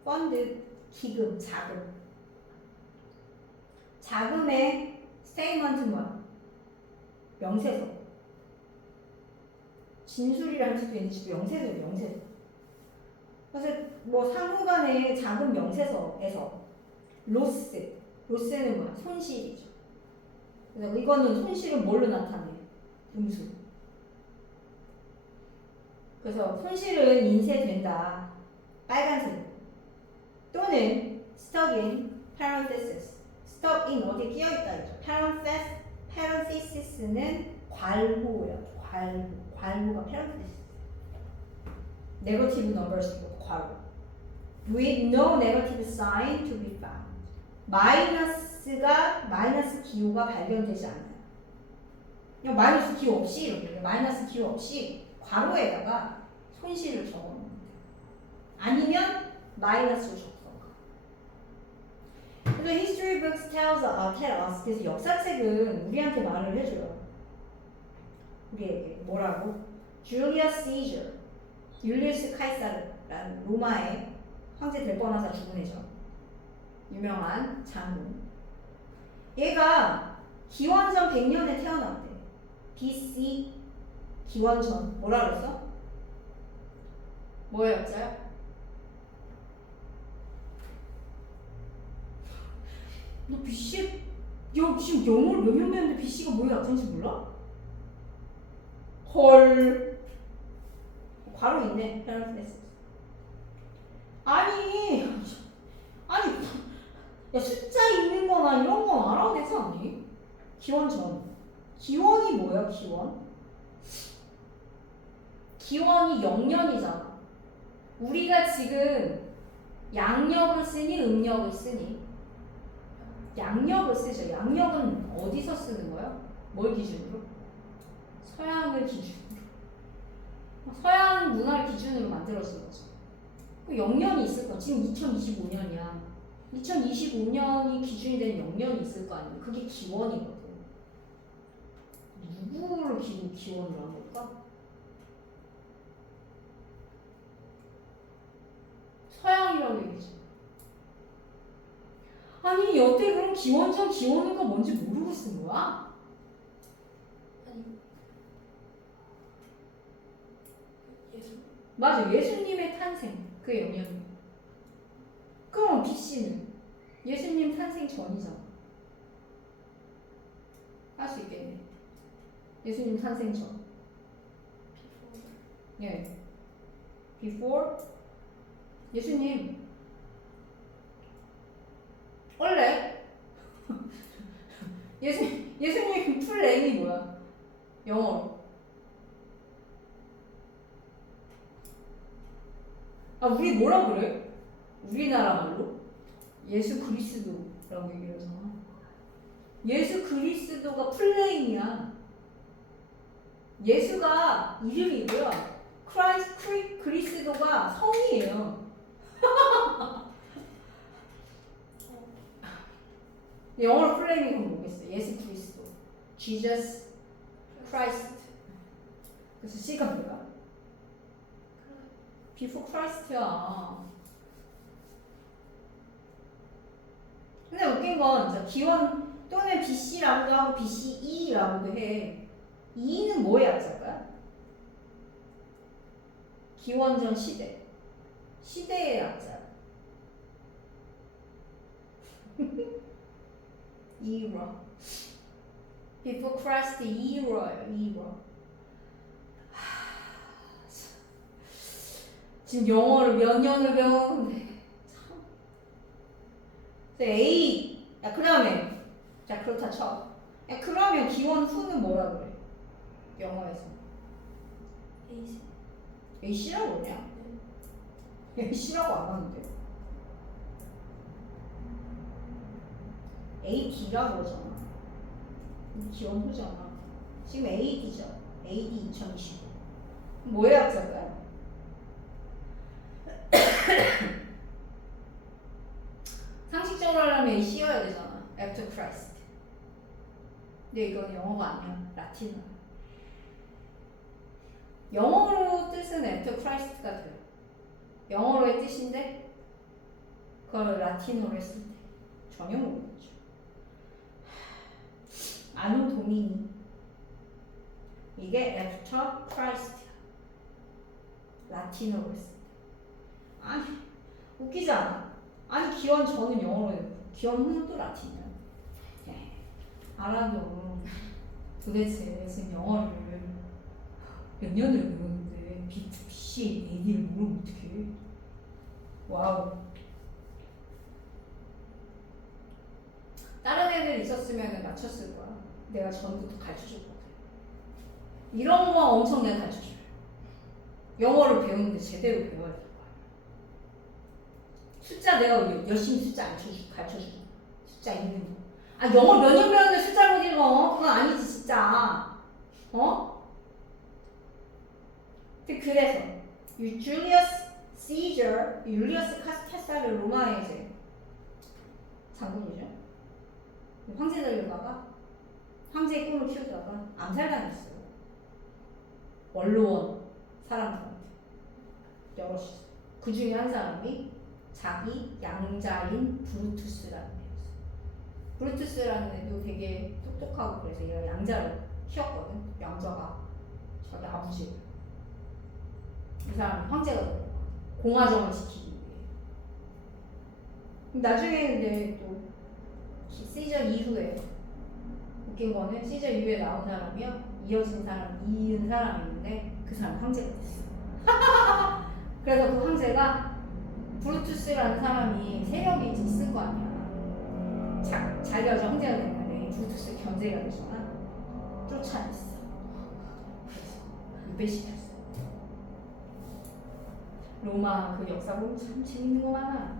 fund 기금, 자금의 statement은 뭐야? 명세서. 진술이라는 수도 있는지 명세서. 그래서 뭐 상호 간의 자금 명세서에서 로스는 뭐야? 손실이죠. 그래서 이거는 손실은 뭘로 나타내? 음수. 그래서 손실은 인쇄된다. 빨간색. 또는 stuck in parenthesis. stuck in 어디에 끼어있다 했죠. parenthesis는 괄호예요. 괄호가 parenthesis. negative numbers이고 괄호. with no negative sign to be found. 마이너스 기호가 발견되지 않아요. 그냥 마이너스 기호 없이 이렇게 마이너스 기호 없이 괄호에다가 손실을 적어놓는 거예요. 아니면 마이너스를 적던가. 그래서 history books tell us. 그래서 역사책은 우리한테 말을 해줘요. 우리에게 뭐라고? 줄리어스 시저, 율리우스 카이사르라는 로마의 황제 될 뻔하자 죽은 애죠. 유명한 장군. 얘가 기원전 100년에 태어났대. BC 기원전 뭐라 그랬어? 뭐예요, 였어요? 너 BC 지금 영어를 몇 년 배웠는데 BC가 뭐의 약자인지 몰라? 헐. 괄호 있네. parenthesis. 아니 야 숫자 있는 거나 이런 건 알아야 되지 않니? 기원전. 기원이 뭐야 기원? 기원이 0년이잖아. 우리가 지금 양력을 쓰니 음력을 쓰니? 양력을 쓰죠. 양력은 어디서 쓰는 거야? 뭘 기준으로? 서양을 기준으로. 서양 문화를 기준으로 만들어진 거죠. 그 0년이 있을 거. 지금 2025년이야. 2025년이 기준이 된 0년이 있을 거 아니야. 그게 기원이거든. 누구를 기원으로 한 걸까? 서양이라고 얘기지. 아니 여태 그럼 기원전 기원후가 뭔지 모르고 쓴 거야? 아니 맞아. 예수님의 탄생. 그게 영향이야. 그럼 BC는 예수님 탄생 전이잖아. 할 수 있겠네. 예수님 탄생 전. 예. Before 예수님 원래 예수님 풀 네임이 뭐야? 영어로. 아 우리 뭐라 그래? 우리나라 말로 예수 그리스도라고 얘기하잖아. 예수 그리스도가 풀 네임이야. 예수가 이름이고요. 그리스도가 성이에요. 영어로 풀 네임이 뭐겠어? 예수 그리스도. Jesus Christ. 그래서 C가 뭐야? Before Christ야. 근데 웃긴 건 진짜 기원 또는 BC라고도 하고 BCE라고도 해. E는 뭐의 약자일까요? 기원전 시대. 시대의 약자. era. Before Christ era예요. era. 지금 영어를 몇 년을 배우는데 참. A. 야 그다음에 자 그렇다 쳐. 야 그러면 기원 후는 뭐라 그래? 영어에서 에이시. A씨라고 그러냐? A씨라고 안 하는데 AD라고 그러잖아. 기원 후잖아. 지금 AD죠. AD 2025. 뭐의 약자일까요? 상식적으로 하려면 A 씌워야 되잖아. After Christ. 근데 이건 영어가 아니야. 라틴어. 영어로 뜻은 After Christ가 돼요. 영어로의 뜻인데 그걸 라틴어로 했을 때 전혀 모르겠죠. 아노 도미니. 이게 After Christ야. 라틴어로 했을 때. 아니 웃기지 않아? 아니 기원 전은 영어로 해놓고 기원 후는 또 라틴이야. 네. 알아도 도대체 지금 영어를 몇 년을 배웠는데 BC, AD를 모르면 어떡해. 와우. 다른 애들 있었으면 맞췄을 거야. 내가 전부터 가르쳐줬거든. 이런 거 엄청 내가 가르쳐줘요. 영어를 배우는데 제대로 배워야 될 거야. 숫자 내가 열심히 숫자 가르쳐주고 숫자 읽는 거. 아 영어 몇 년 배웠는데 숫자 못 읽어? 그건 아니지 진짜. 어? 그래서 줄리어스 시저, 율리어스 카사르 로마의 이제 장군이죠. 황제 되려다가 황제의 꿈을 키우다가 암살당했어요. 원로원 사람들한테 여럿이. 그 중에 한 사람이 자기 양자인 브루투스라는 애였어요. 브루투스라는 애도 되게 똑똑하고 그래서 얘가 양자를 키웠거든. 양자가 자기 아버지예요. 이 사람이 황제가 되는 거야. 공화정을 지키기 위해. 나중에 이제 또 시저 이후에 웃긴 거는 시저 이후에 나온 사람이요. 이어진 사람, 이은 사람이 있는데 그 사람 황제가 됐어. 그래서 그 황제가 브루투스라는 사람이 세력이 있을 거 아니야. 자기가 이제 황제가 됐는데 브루투스 견제가 되잖아. 쫓아냈어. 그래서 유배시켰어. 로마 그 역사 보면 참 재밌는 거 많아.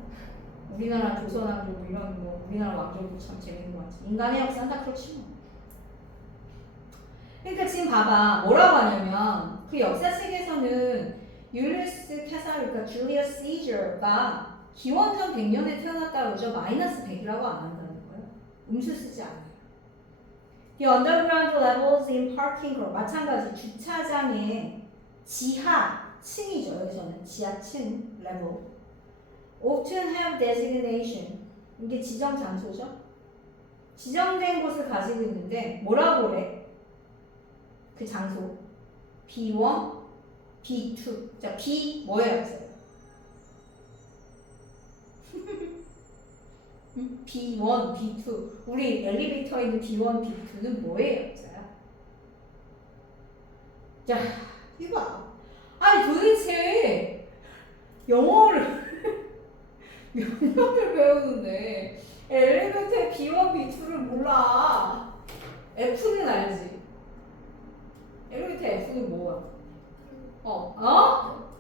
우리나라 조선왕조 이런 뭐 우리나라 왕조도 참 재밌는 거 같지. 인간의 역사는 다 그렇지 뭐. 그러니까 지금 봐봐 뭐라고 하냐면 그 역사책에서는 율리우스 캐사르 그러니까 줄리어스 시저가 기원전 100년에 태어났다고 그러죠. 마이너스 100이라고 안 한다는 거예요. 음수 쓰지 않아요. The underground levels in parking car 마찬가지 주차장의 지하층이죠. 여기서는 지하층 level often have designation 이게 지정 장소죠. 지정된 곳을 가지고 있는데 뭐라고 그래? 그 장소 B1, B2. 자, B 뭐예요? B1, B2. 우리 엘리베이터에 있는 B1, B2는 뭐예요? 자, 이봐. 아니 도대체 영어를 몇 년을 배우는데 엘리베이터의 B1, B2를 몰라. F는 알지? 엘리베이터 F는 뭐야? 어?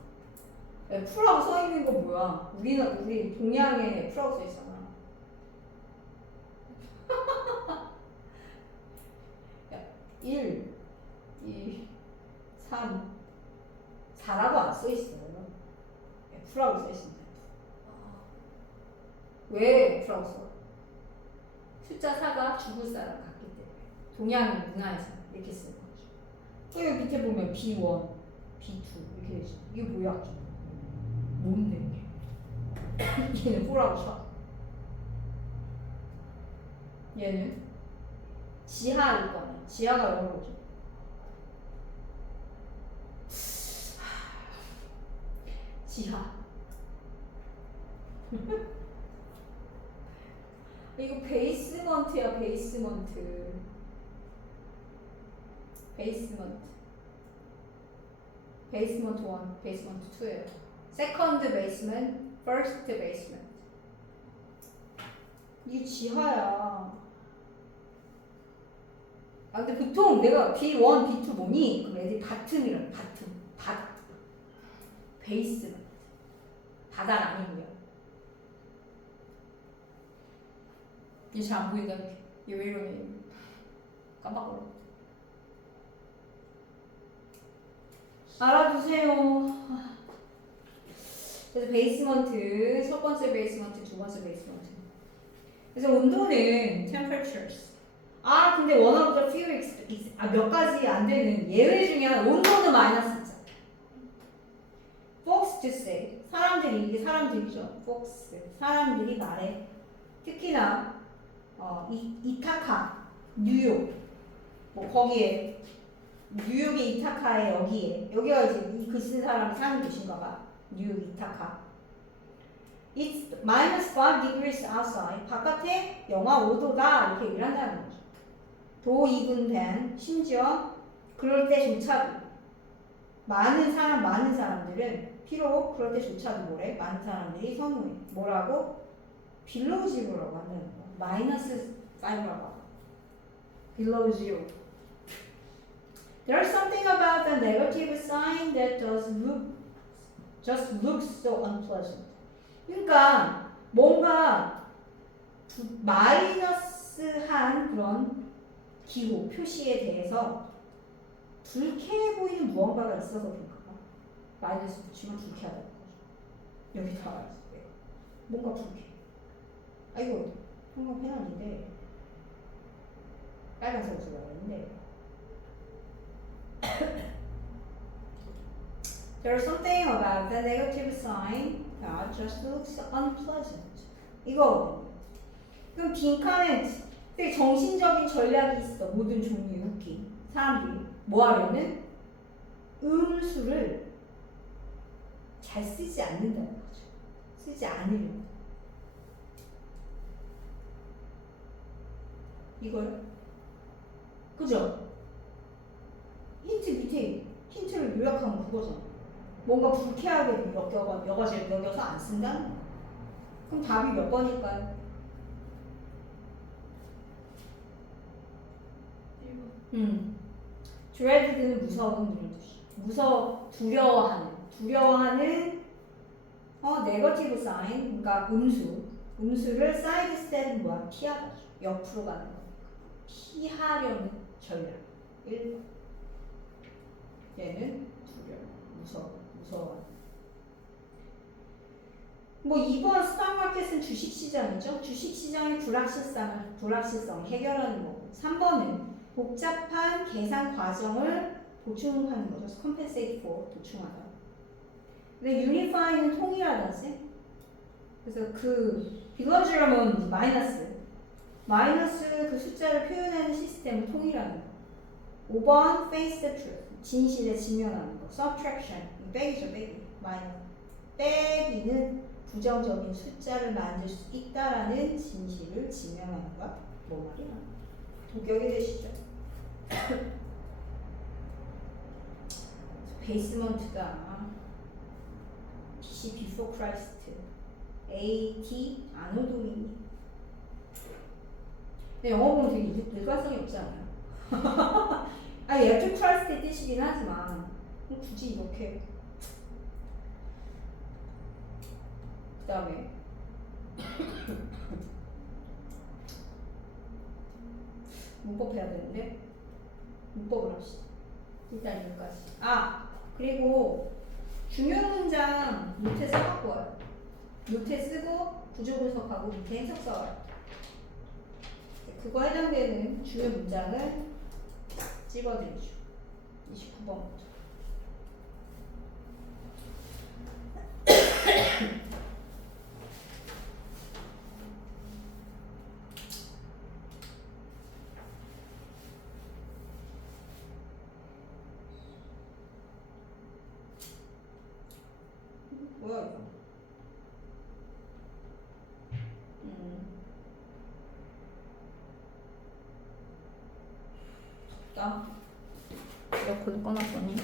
F라고 써 있는 거 뭐야? 우리 동양에 F라고 써 있잖아. 야, 1, 2, 3, 4라고 안 써 있어요. F라고 써 있습니다. 왜 F라고 써? 숫자 4가 죽을 사람 같기 때문에. 동양 문화에서 이렇게 쓰는 거죠. 또 여기 밑에 보면 B1, B2 이렇게 되죠. 이게 뭐야? 뭔데? 얘는 4라고 쳐. 얘는 지하일 거네. 지하가 영어로 뭐죠? 지하. 이거 베이스먼트야, 베이스먼트. 베이스먼트 1, 베이스먼트 2예요. 세컨드 베이스먼트, 퍼스트 베이스먼트. 이게 지하야. 아, 근데 보통 내가 B1, B2 뭐니? 그럼 애들이 바텀이라고. 바텀. 베이스먼트. 바닥 아니고요. 이게 잘 안 보인다. 이게 왜 이러니? 깜빡거려. 알아두세요. 그래서 베이스먼트, 첫 번째 베이스먼트, 두 번째 베이스먼트. 그래서 온도는 temperatures. 아, 근데 one of the few 몇 가지 안 되는 예외 중에 하나, 온도는 마이너스 있잖아. Folks to say. 사람들이, 이게 사람들이죠. Folks. 사람들이 말해. 특히나, 이타카, 뉴욕. 뭐, 거기에, 뉴욕의 이타카에 여기가 이제 이 글 쓴 사람이 사는 곳인가 봐. 뉴욕 이타카. It's minus 5 degrees outside. 바깥에 영하 5도다. 이렇게 얘기를 한다는 거죠. 도 even then. 심지어 그럴 때조차도 많은 사람들은 비록 그럴 때조차도 뭐래? 많은 사람들이 선호해. 뭐라고? below zero라고 한다는 거야. 마이너스 5라고. below zero. There's something about the negative sign that just looks so unpleasant. 그러니까 뭔가 마이너스한 그런 기호, 표시에 대해서 불쾌해 보이는 무언가가 있어서 그런가 봐. 마이너스 붙이면 불쾌하다는 거죠. 여기 다 알았어요. 뭔가 불쾌해. 아이고, 형광 페널인데 빨간색으로 쓰려고 했는데 There's something about the negative sign that just looks unpleasant. 이거 그럼 빈칸에 되게 정신적인 전략이 있어. 모든 종류의 웃긴 사람들이 뭐 하려는 음수를 잘 쓰지 않는다는 거죠. 쓰지 않으려고. 이거요? 그죠? 힌트 밑에 힌트를 요약하면 그거잖아. 뭔가 불쾌하게 여겨서 안 쓴다는 거야. 그럼 답이 몇 번일까요? 1번. dreaded는 무서운 이런 뜻이야. 두려워하는 네거티브 사인, 그러니까 음수를 사이드 스텝은 뭐야? 피하다죠. 옆으로 가는 거. 피하려는 전략. 1번. 얘는 무서워. 뭐 2번 스탁마켓은 주식시장이죠. 주식시장의 불확실성 해결하는 거고. 3번은 복잡한 계산 과정을 보충하는 거죠. compensate for, 보충하다. 근데 unify는 통일하다지. 그래서 그 비거지럼은 마이너스 그 숫자를 표현하는 시스템을 통일하는 거. 5번 face the truth. 진실에 직면하는 거. subtraction. 빼기죠, 빼기. 마이너스. 빼기는 부정적인 숫자를 만들 수 있다라는 진실을 직면하는 것. 뭐 말이야? 독격이 되시죠? 베이스먼트다. BC before Christ. AT 아노도미니. 근데 영어 보면 되게 일관성이 없지 않아요? 아, 얘가 좀 크라이스트의 뜻이긴 하지만 굳이 이렇게. 그 다음에 문법 해야 되는데 문법을 합시다. 일단 여기까지. 아, 그리고 중요 문장 밑에 써갖고 와요. 밑에 쓰고 구조 분석하고 밑에 해석 써와요. 그거 해당되는 중요 문장을 찍어드리죠. 29번부터. 뭐야 이거? 나 에어컨 꺼놨더니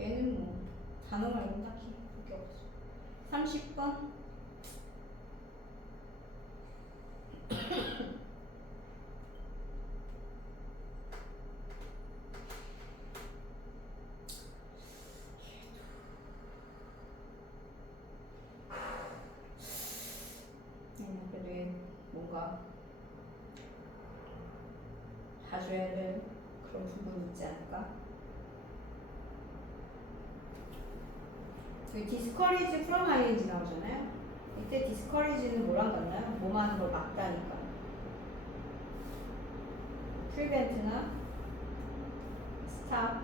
얘는 뭐 단어 말고 딱히 그게 없어. 30번 그래도 얘 뭔가 봐줘야 될 그런 부분이 있지 않을까? 여기 discourage from ing 나오잖아요. 이때 discourage는 뭐랑 같나요? 뭐 하는 걸 막다니까. prevent나 stop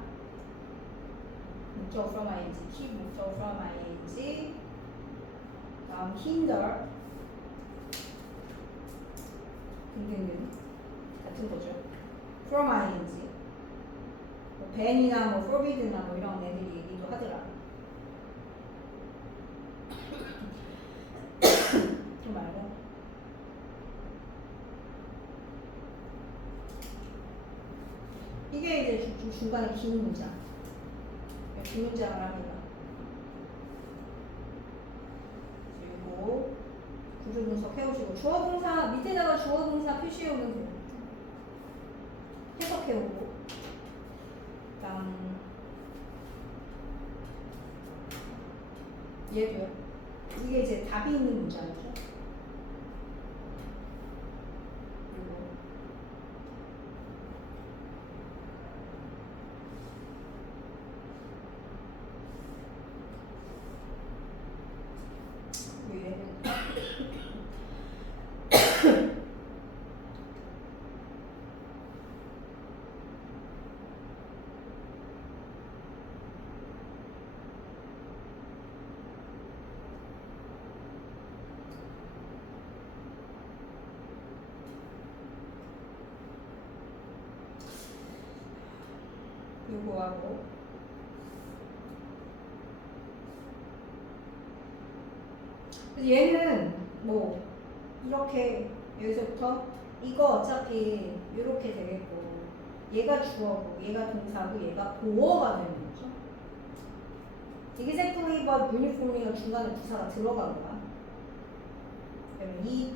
목적 from ing, keep 목적 from ing, 다음 hinder 등등등 같은 거죠. from ing 뭐 ban이나 뭐 forbid나 뭐 이런 애들이 얘기도 하더라. 좀 말고 이게 이제 좀 중간에 긴 문장, 긴 문장을 합니다. 그리고 구조 분석 해오시고 주어 동사 밑에다가 주어 동사 표시해오면 돼요. 해석해오고 그다음 얘도요. 이게 이제 답이 있는 문장이죠. 그리고 얘는 요거하고 그래서 얘는 뭐 이렇게 여기서부터 이거 어차피 이렇게 되겠고 얘가 주어고 얘가 동사고 얘가 보어가 되는 거죠. exactly but uniformly가 중간에 부사가 들어간 거야. 그러면 it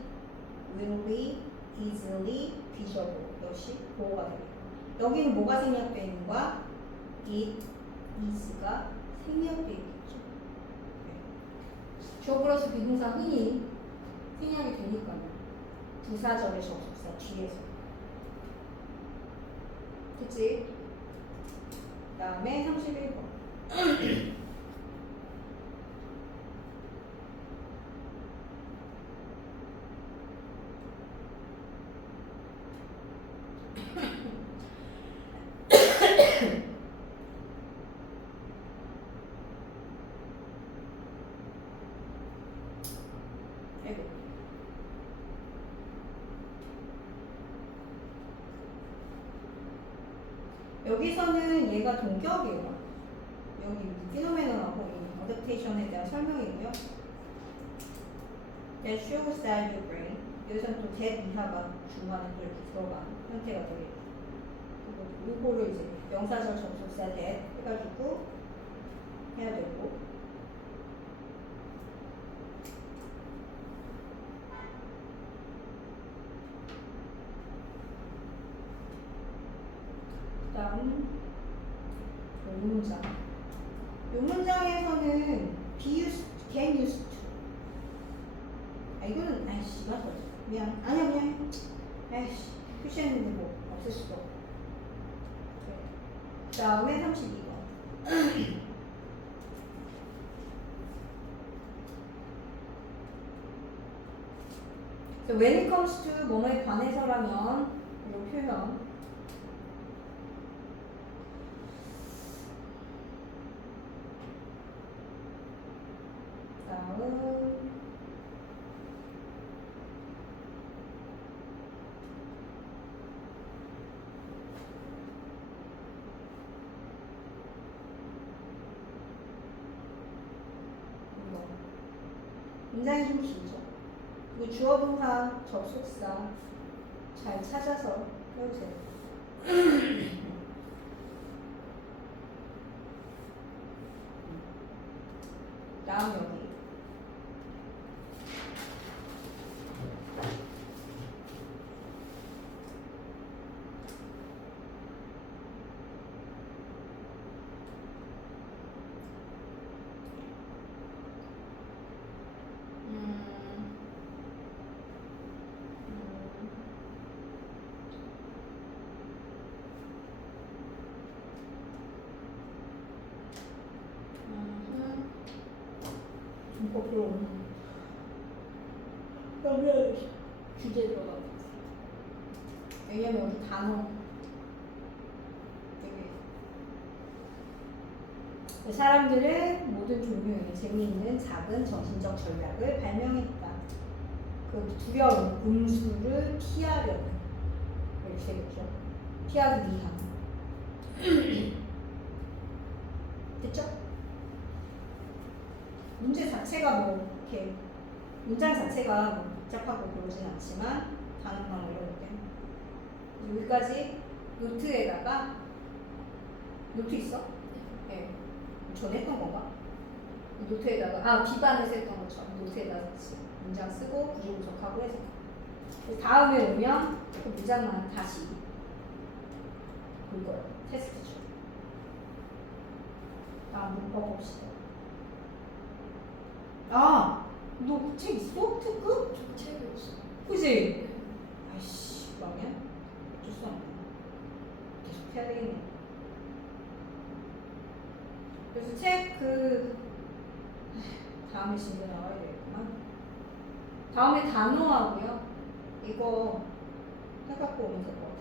will be easily visible 역시 보어가 되겠고 여기는 뭐가 생략되어 있는 거야? it is가 생략되어 있겠죠. 주어 플러스 비동사 흔히 생략이 되니까요. 부사절의 접속사 뒤에서. 그치? 그 다음에 31번. 여기서는 얘가 동격이에요. 여기 피노메논하고 이 어댑테이션에 대한 설명이고요. That shows that your brain. 여기서는 또 that 이하가 중간에 또 이렇게 들어간 형태가 되겠고. 이거를 이제 명사절 접속사 that 해가지고 해야 되고. 다음 이 문장. 이 문장에서는 be used, can used to. 아 이거는 아이씨 맞아. 미안. 아니야 그냥 해. 아이씨 표시했는데 뭐 없을 수도 없고. 그 다음에 32번. So when it comes to 뭐뭐에 관해서라면 이 표현. 다음 이거 문장이 좀 길죠. 그리고 주어 동사 접속사 잘 찾아서 해주세요. 다음 여기 거꾸로 오는 그러면 주제 들어가고 왜냐면 여기 단어 되게 사람들은 모든 종류의 재미있는 작은 정신적 전략을 발명했다. 그 두려운 음수를 피하려는 이렇게 되겠죠. 피하기 위한 됐죠? 문제 자체가 뭐 이렇게 문장 자체가 뭐 복잡하고 그러진 않지만 단어만 어려운데 여기까지 노트에다가 노트 있어? 네. 전에 했던 건가? 노트에다가 비반에서 했던 것처럼 노트에다가 문장 쓰고 구조 분석하고 해서 다음에 오면 그 문장만 다시 볼 거예요. 테스트죠. 다음 문법 봅시다. 아, 너 그 책 있어? 특급? 저 책이 없어. 그지? 아이씨, 그러면 어쩔 수 없네. 계속 해야 되겠네. 그래서 책 다음에 진도 나와야 되겠구만. 다음에 단어하고요. 이거 해갖고 오면 될 것 같아요.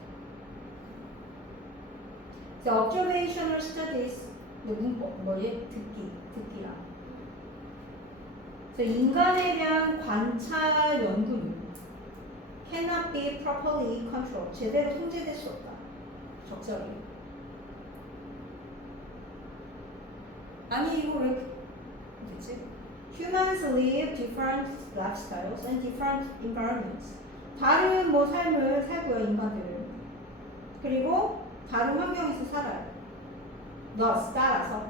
The observational studies, 문법, 듣기랑. 그래서 인간에 대한 관찰 연구는 cannot be properly controlled. 제대로 통제될 수 없다. 적절히. 아니 이거 왜 됐지? Humans live different lifestyles and different environments. 다른 뭐 삶을 살고요 인간들은. 그리고 다른 환경에서 살아요. Thus 따라서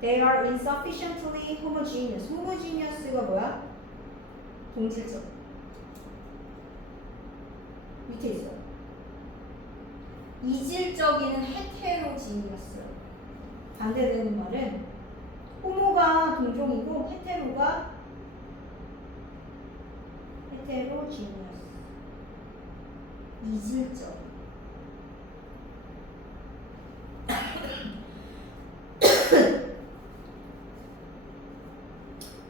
they are insufficiently homogeneous. homogeneous가 뭐야? 동질적. 밑에 있어요. 이질적인 heterogeneous. 반대되는 말은 호모가 동종이고 헤테로가 heterogeneous. 이질적.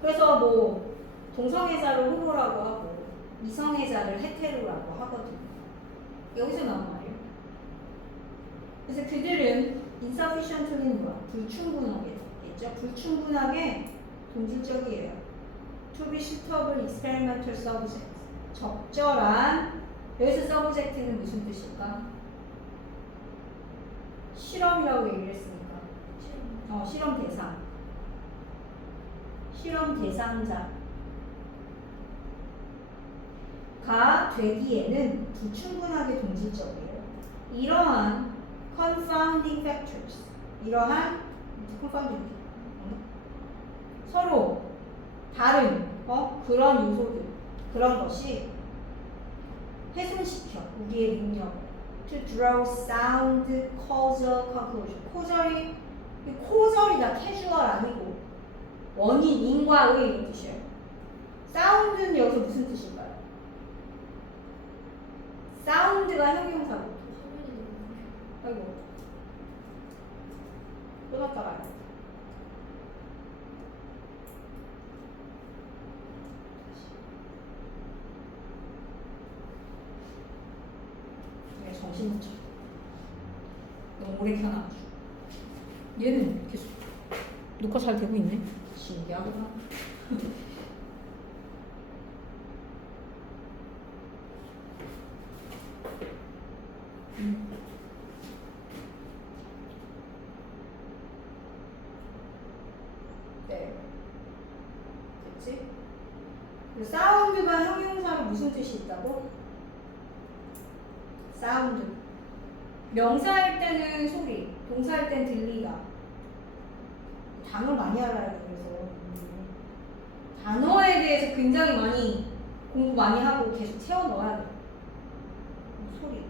그래서 뭐 동성애자를 호모라고 하고 이성애자를 헤테로라고 하거든요. 여기서 나온 말이에요. 그래서 그들은 insufficiently는 뭐야? 불충분하게겠죠? 불충분하게 동질적이에요. To be suitable experimental subject. 적절한 여기서 subject는 무슨 뜻일까? 실험이라고 얘기를 했으니까. 실험. 실험 대상. 실험 대상자가 되기에는 불충분하게 동질적이에요. 이러한 confounding factors, 이러한 confounding 서로 다른 그런 요소들, 그런 것이 훼손시켜 우리의 능력 to draw sound causal conclusion. 코절이다 캐주얼 아니고 원인, 인과의 이런 뜻이에요. 사운드는 여기서 무슨 뜻일까요? 사운드가 형용사고. 화면이 너무 아이고. 끊었다가. 내가 정신 못 차려. 너무 오래 켜놔가지고. 얘는 계속 녹화 잘 되고 있네. 신기하구나. 네. 됐지? 사운드가 형용사로 무슨 뜻이 있다고? 사운드. 명사일 때는 소리, 동사일 땐 들리다. 단어 많이 알아야 돼. 그래서 단어에 대해서 굉장히 많이 공부 많이 하고 계속 채워 넣어야 돼. 소리,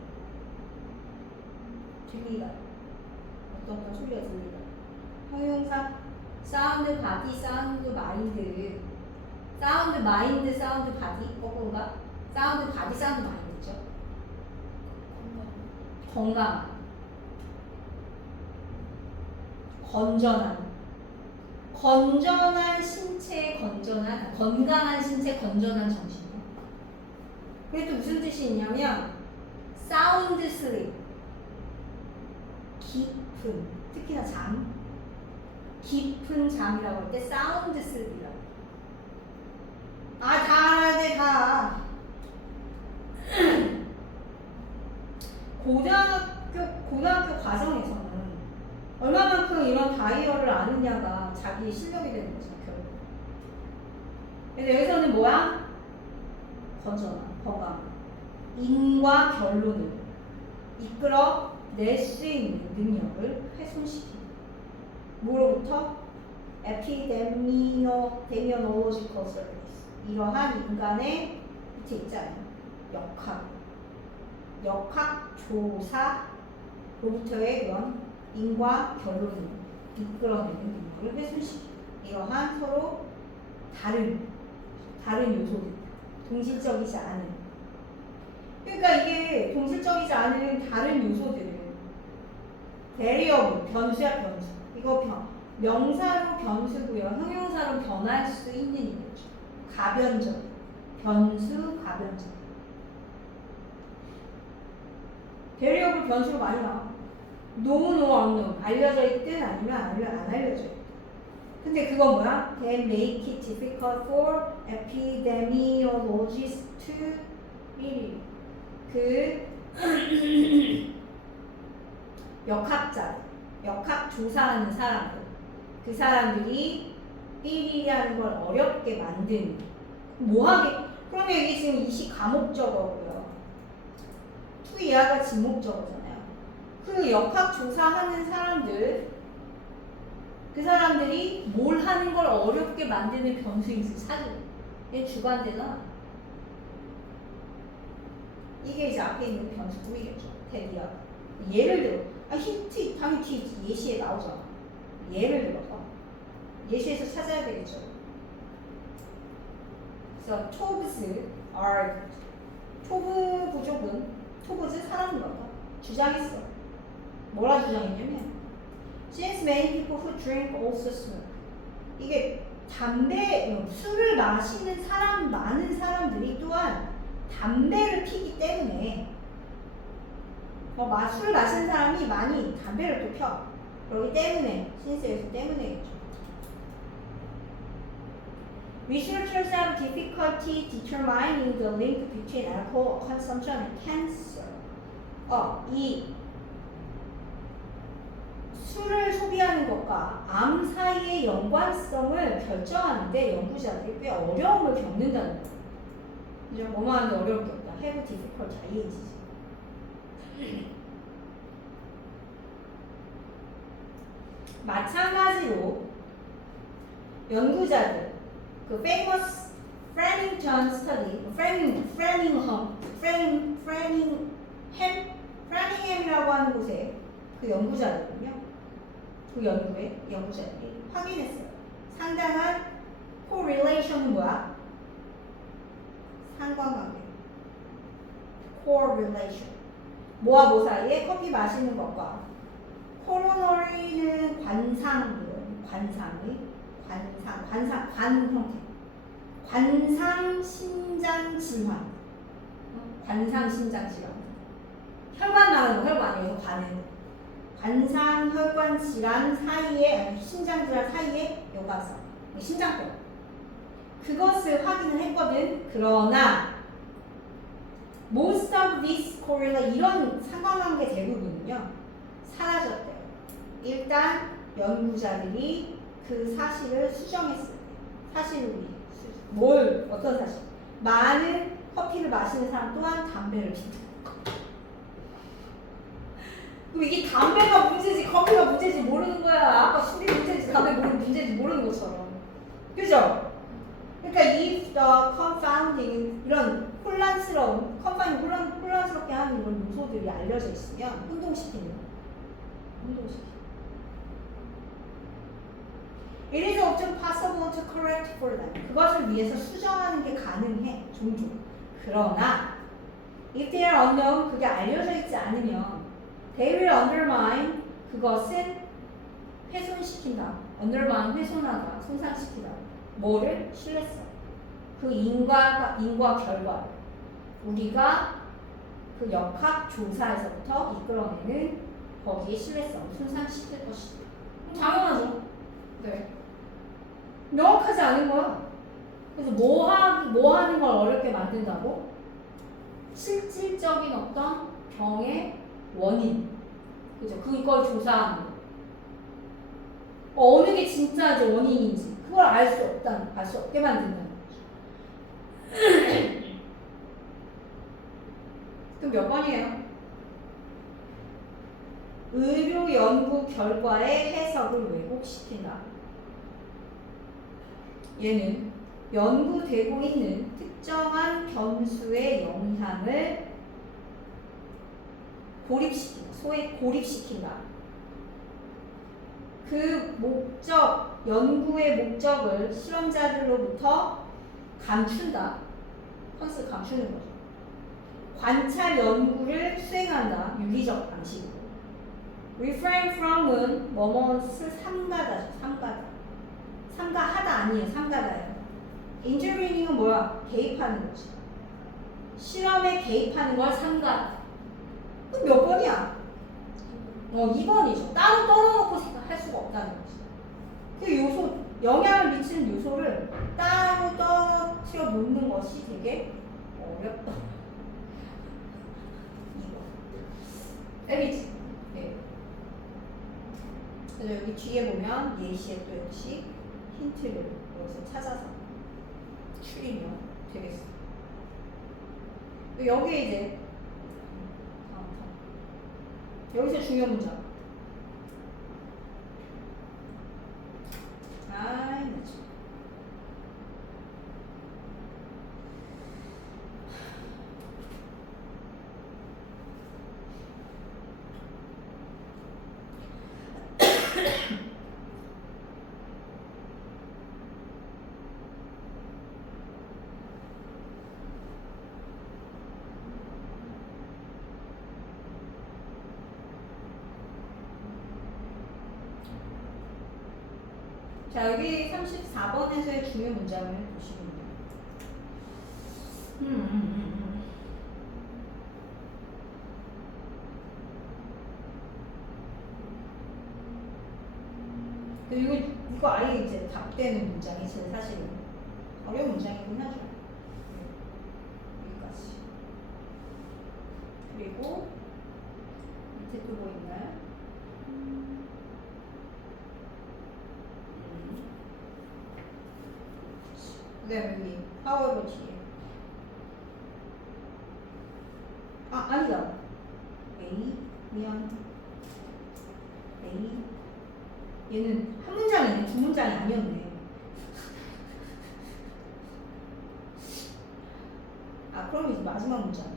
들리다. 어떤 소리가 들리다. 형용사, 사운드 바디, 사운드 마인드. 사운드 마인드, 사운드 바디. 거꾸로가 사운드 바디, 사운드 마인드죠. 건강, 건전한 신체, 건강한 신체, 건전한 정신. 그게 또 무슨 뜻이 있냐면 sound sleep, 깊은, 특히나 잠, 깊은 잠이라고 할 때 sound sleep이라고. 다 알아야 돼, 다. 고등학교 과정에서는 얼마만큼 이런 다이어를 아느냐가 자기의 실력이 되는 거죠, 결국. 근데 여기서는 뭐야? 건전한, 건강. 인과 결론을 이끌어 낼 수 있는 능력을 훼손시키는. 뭐로부터? Epidemiological Service. 이러한 인간의 밑에 있잖아요. 역학조사로부터의 그런 인과 결론을 이끌어내는 능력을 훼손시키는 이러한 서로 다른 요소들, 동질적이지 않은. 그러니까 이게 동질적이지 않은 다른 요소들은 variable, 변수야 변수. 이거 명사로 변수고요, 형용사로 변할 수 있는 이거죠. 가변적, 변수, 가변적. variable 변수로 많이 나와. known or unknown, 알려져 있든 아니면 안 알려져 있든. 근데 그거 뭐야? They make it difficult for epidemiologists to read. 역학 조사하는 사람들, 그 사람들이 삐리리하는 걸 어렵게 만든. 그러면 이게 지금 이시 가목적어고요. 투 이하가 지목적어잖아요. 그 역학 조사하는 사람들, 그 사람들이 뭘 하는 걸 어렵게 만드는 변수인지 찾으래. 얘 주관되잖아. 이게 이제 앞에 있는 변수 꾸미겠죠. 대비하고. 예를 들어, 힌트, 당연히 뒤 예시에 나오잖아. 예를 들어서 예시에서 찾아야 되겠죠. 그래서 토브 부족은 토브즈 사람인 거다. 주장했어. 뭐라 주장했냐면 Since many people who drink also smoke. 이게 술을 마시는 많은 사람들이 또한 담배를 피기 때문에 술 마시는 사람이 많이 담배를 또 펴. 그렇기 때문에 신세에서 때문에겠죠. Researchers have difficulty determining the link between alcohol consumption and cancer. 이 술을 소비하는 것과 암 사이의 연관성을 결정하는데 연구자들이 꽤 어려움을 겪는다는 거예요. 이제 뭐만 하는데 어려울 게 없다. have difficult IH지. 마찬가지로 연구자들 그 famous Framingham study, Framingham이라고 하는 곳에 그 연구자들은요, 그 연구에 연구자들이 확인했어요. 상당한 correlation은 뭐야? 상관관계. correlation. 뭐와 뭐 사이에 커피 마시는 것과 코로너리는 관상 형태. 관상 신장 질환. 관상 신장 질환. 혈관 나오는 거, 혈관이에요. 관상 혈관 질환 사이에, 아니 신장 질환 사이에 연관성. 신장병. 그것을 확인을 했거든. 그러나 most of this correlation, 이런 상관관계 대부분은요 사라졌대요. 일단 연구자들이 그 사실을 수정했을 때, 어떤 사실? 많은 커피를 마시는 사람 또한 담배를 피우는 거. 그럼 이게 담배가 문제지 커피가 문제지 모르는 거야. 아까 술이 문제지 담배가 문제지 모르는 것처럼. 그죠? 그러니까 if the confounding, 이런 혼란스럽게 하는 이런 요소들이 알려져 있으면 혼동시키는 거야. It is often possible to correct for them. 그것을 위해서 수정하는 게 가능해, 종종. 그러나 if they are unknown, 그게 알려져 있지 않으면 they will undermine, 그것은 훼손시킨다. undermine, 훼손하다, 손상시키다. 뭐를? 신뢰성. 그 인과 결과를 우리가 그 역학 조사에서부터 이끌어내는 거기에 신뢰성을 손상시킬 것이다. 당연하죠. 네. 명확하지 않은 거야. 그래서 뭐 하는 걸 어렵게 만든다고? 실질적인 어떤 병의 원인, 그죠? 그걸 조사하는 거. 어느 게 진짜 이제 원인인지 그걸 알 수 없게 만든다는 거죠. 그럼 몇 번이에요? 의료 연구 결과의 해석을 왜곡시킨다. 얘는 연구되고 있는 특정한 변수의 영향을 소위 고립시킨다. 그 연구의 목적을 실험자들로부터 감춘다. 컨셉 감추는 거죠. 관찰 연구를 수행한다. 유리적 방식으로. refrain from은 뭐뭐를 삼가하다. 삼가하다 아니에요. 삼가다예요. intervening은 뭐야? 개입하는 거지. 실험에 개입하는 걸 삼가하다. 그럼 몇 번이야? 2번이죠. 따로 떨어놓고 할 수가 없다는 거지. 그 영향을 미치는 요소를 따로 떨어뜨려 놓는 것이 되게 어렵다. 2번. 알겠지? 네. 그래서 여기 뒤에 보면 예시에 또 역시 힌트를 여기서 찾아서 추리면 되겠어. 여기에 이제 여기서 중요한 문장. 맞죠. 자, 여기 34번에서의 중요 문장을 보시면요. 이거 아예 이제 답되는 문장이 사실은 어려운 문장이긴 하죠. 여기까지. 그리고 밑에 또 뭐 있나요? 그다음에 여기 however 뒤에 아니다 A 미안 A 얘는 한 문장이네 두 문장이 아니었네 그럼 이제 마지막 문장이야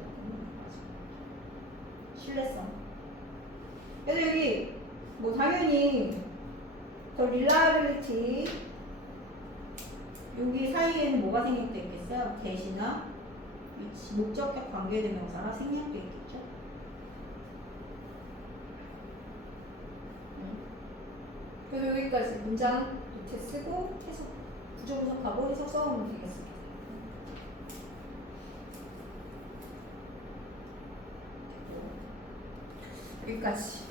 신뢰성 그래서 여기 뭐 당연히 더 reliability 여기 사이에는 뭐가 생략돼 있겠어요? 대시나 위치, 목적격 관계대명사가 생략돼 있겠죠? 그래서 여기까지 문장 밑에 쓰고 해석 구조 분석하고 해석 써오면 되겠습니다. 여기까지.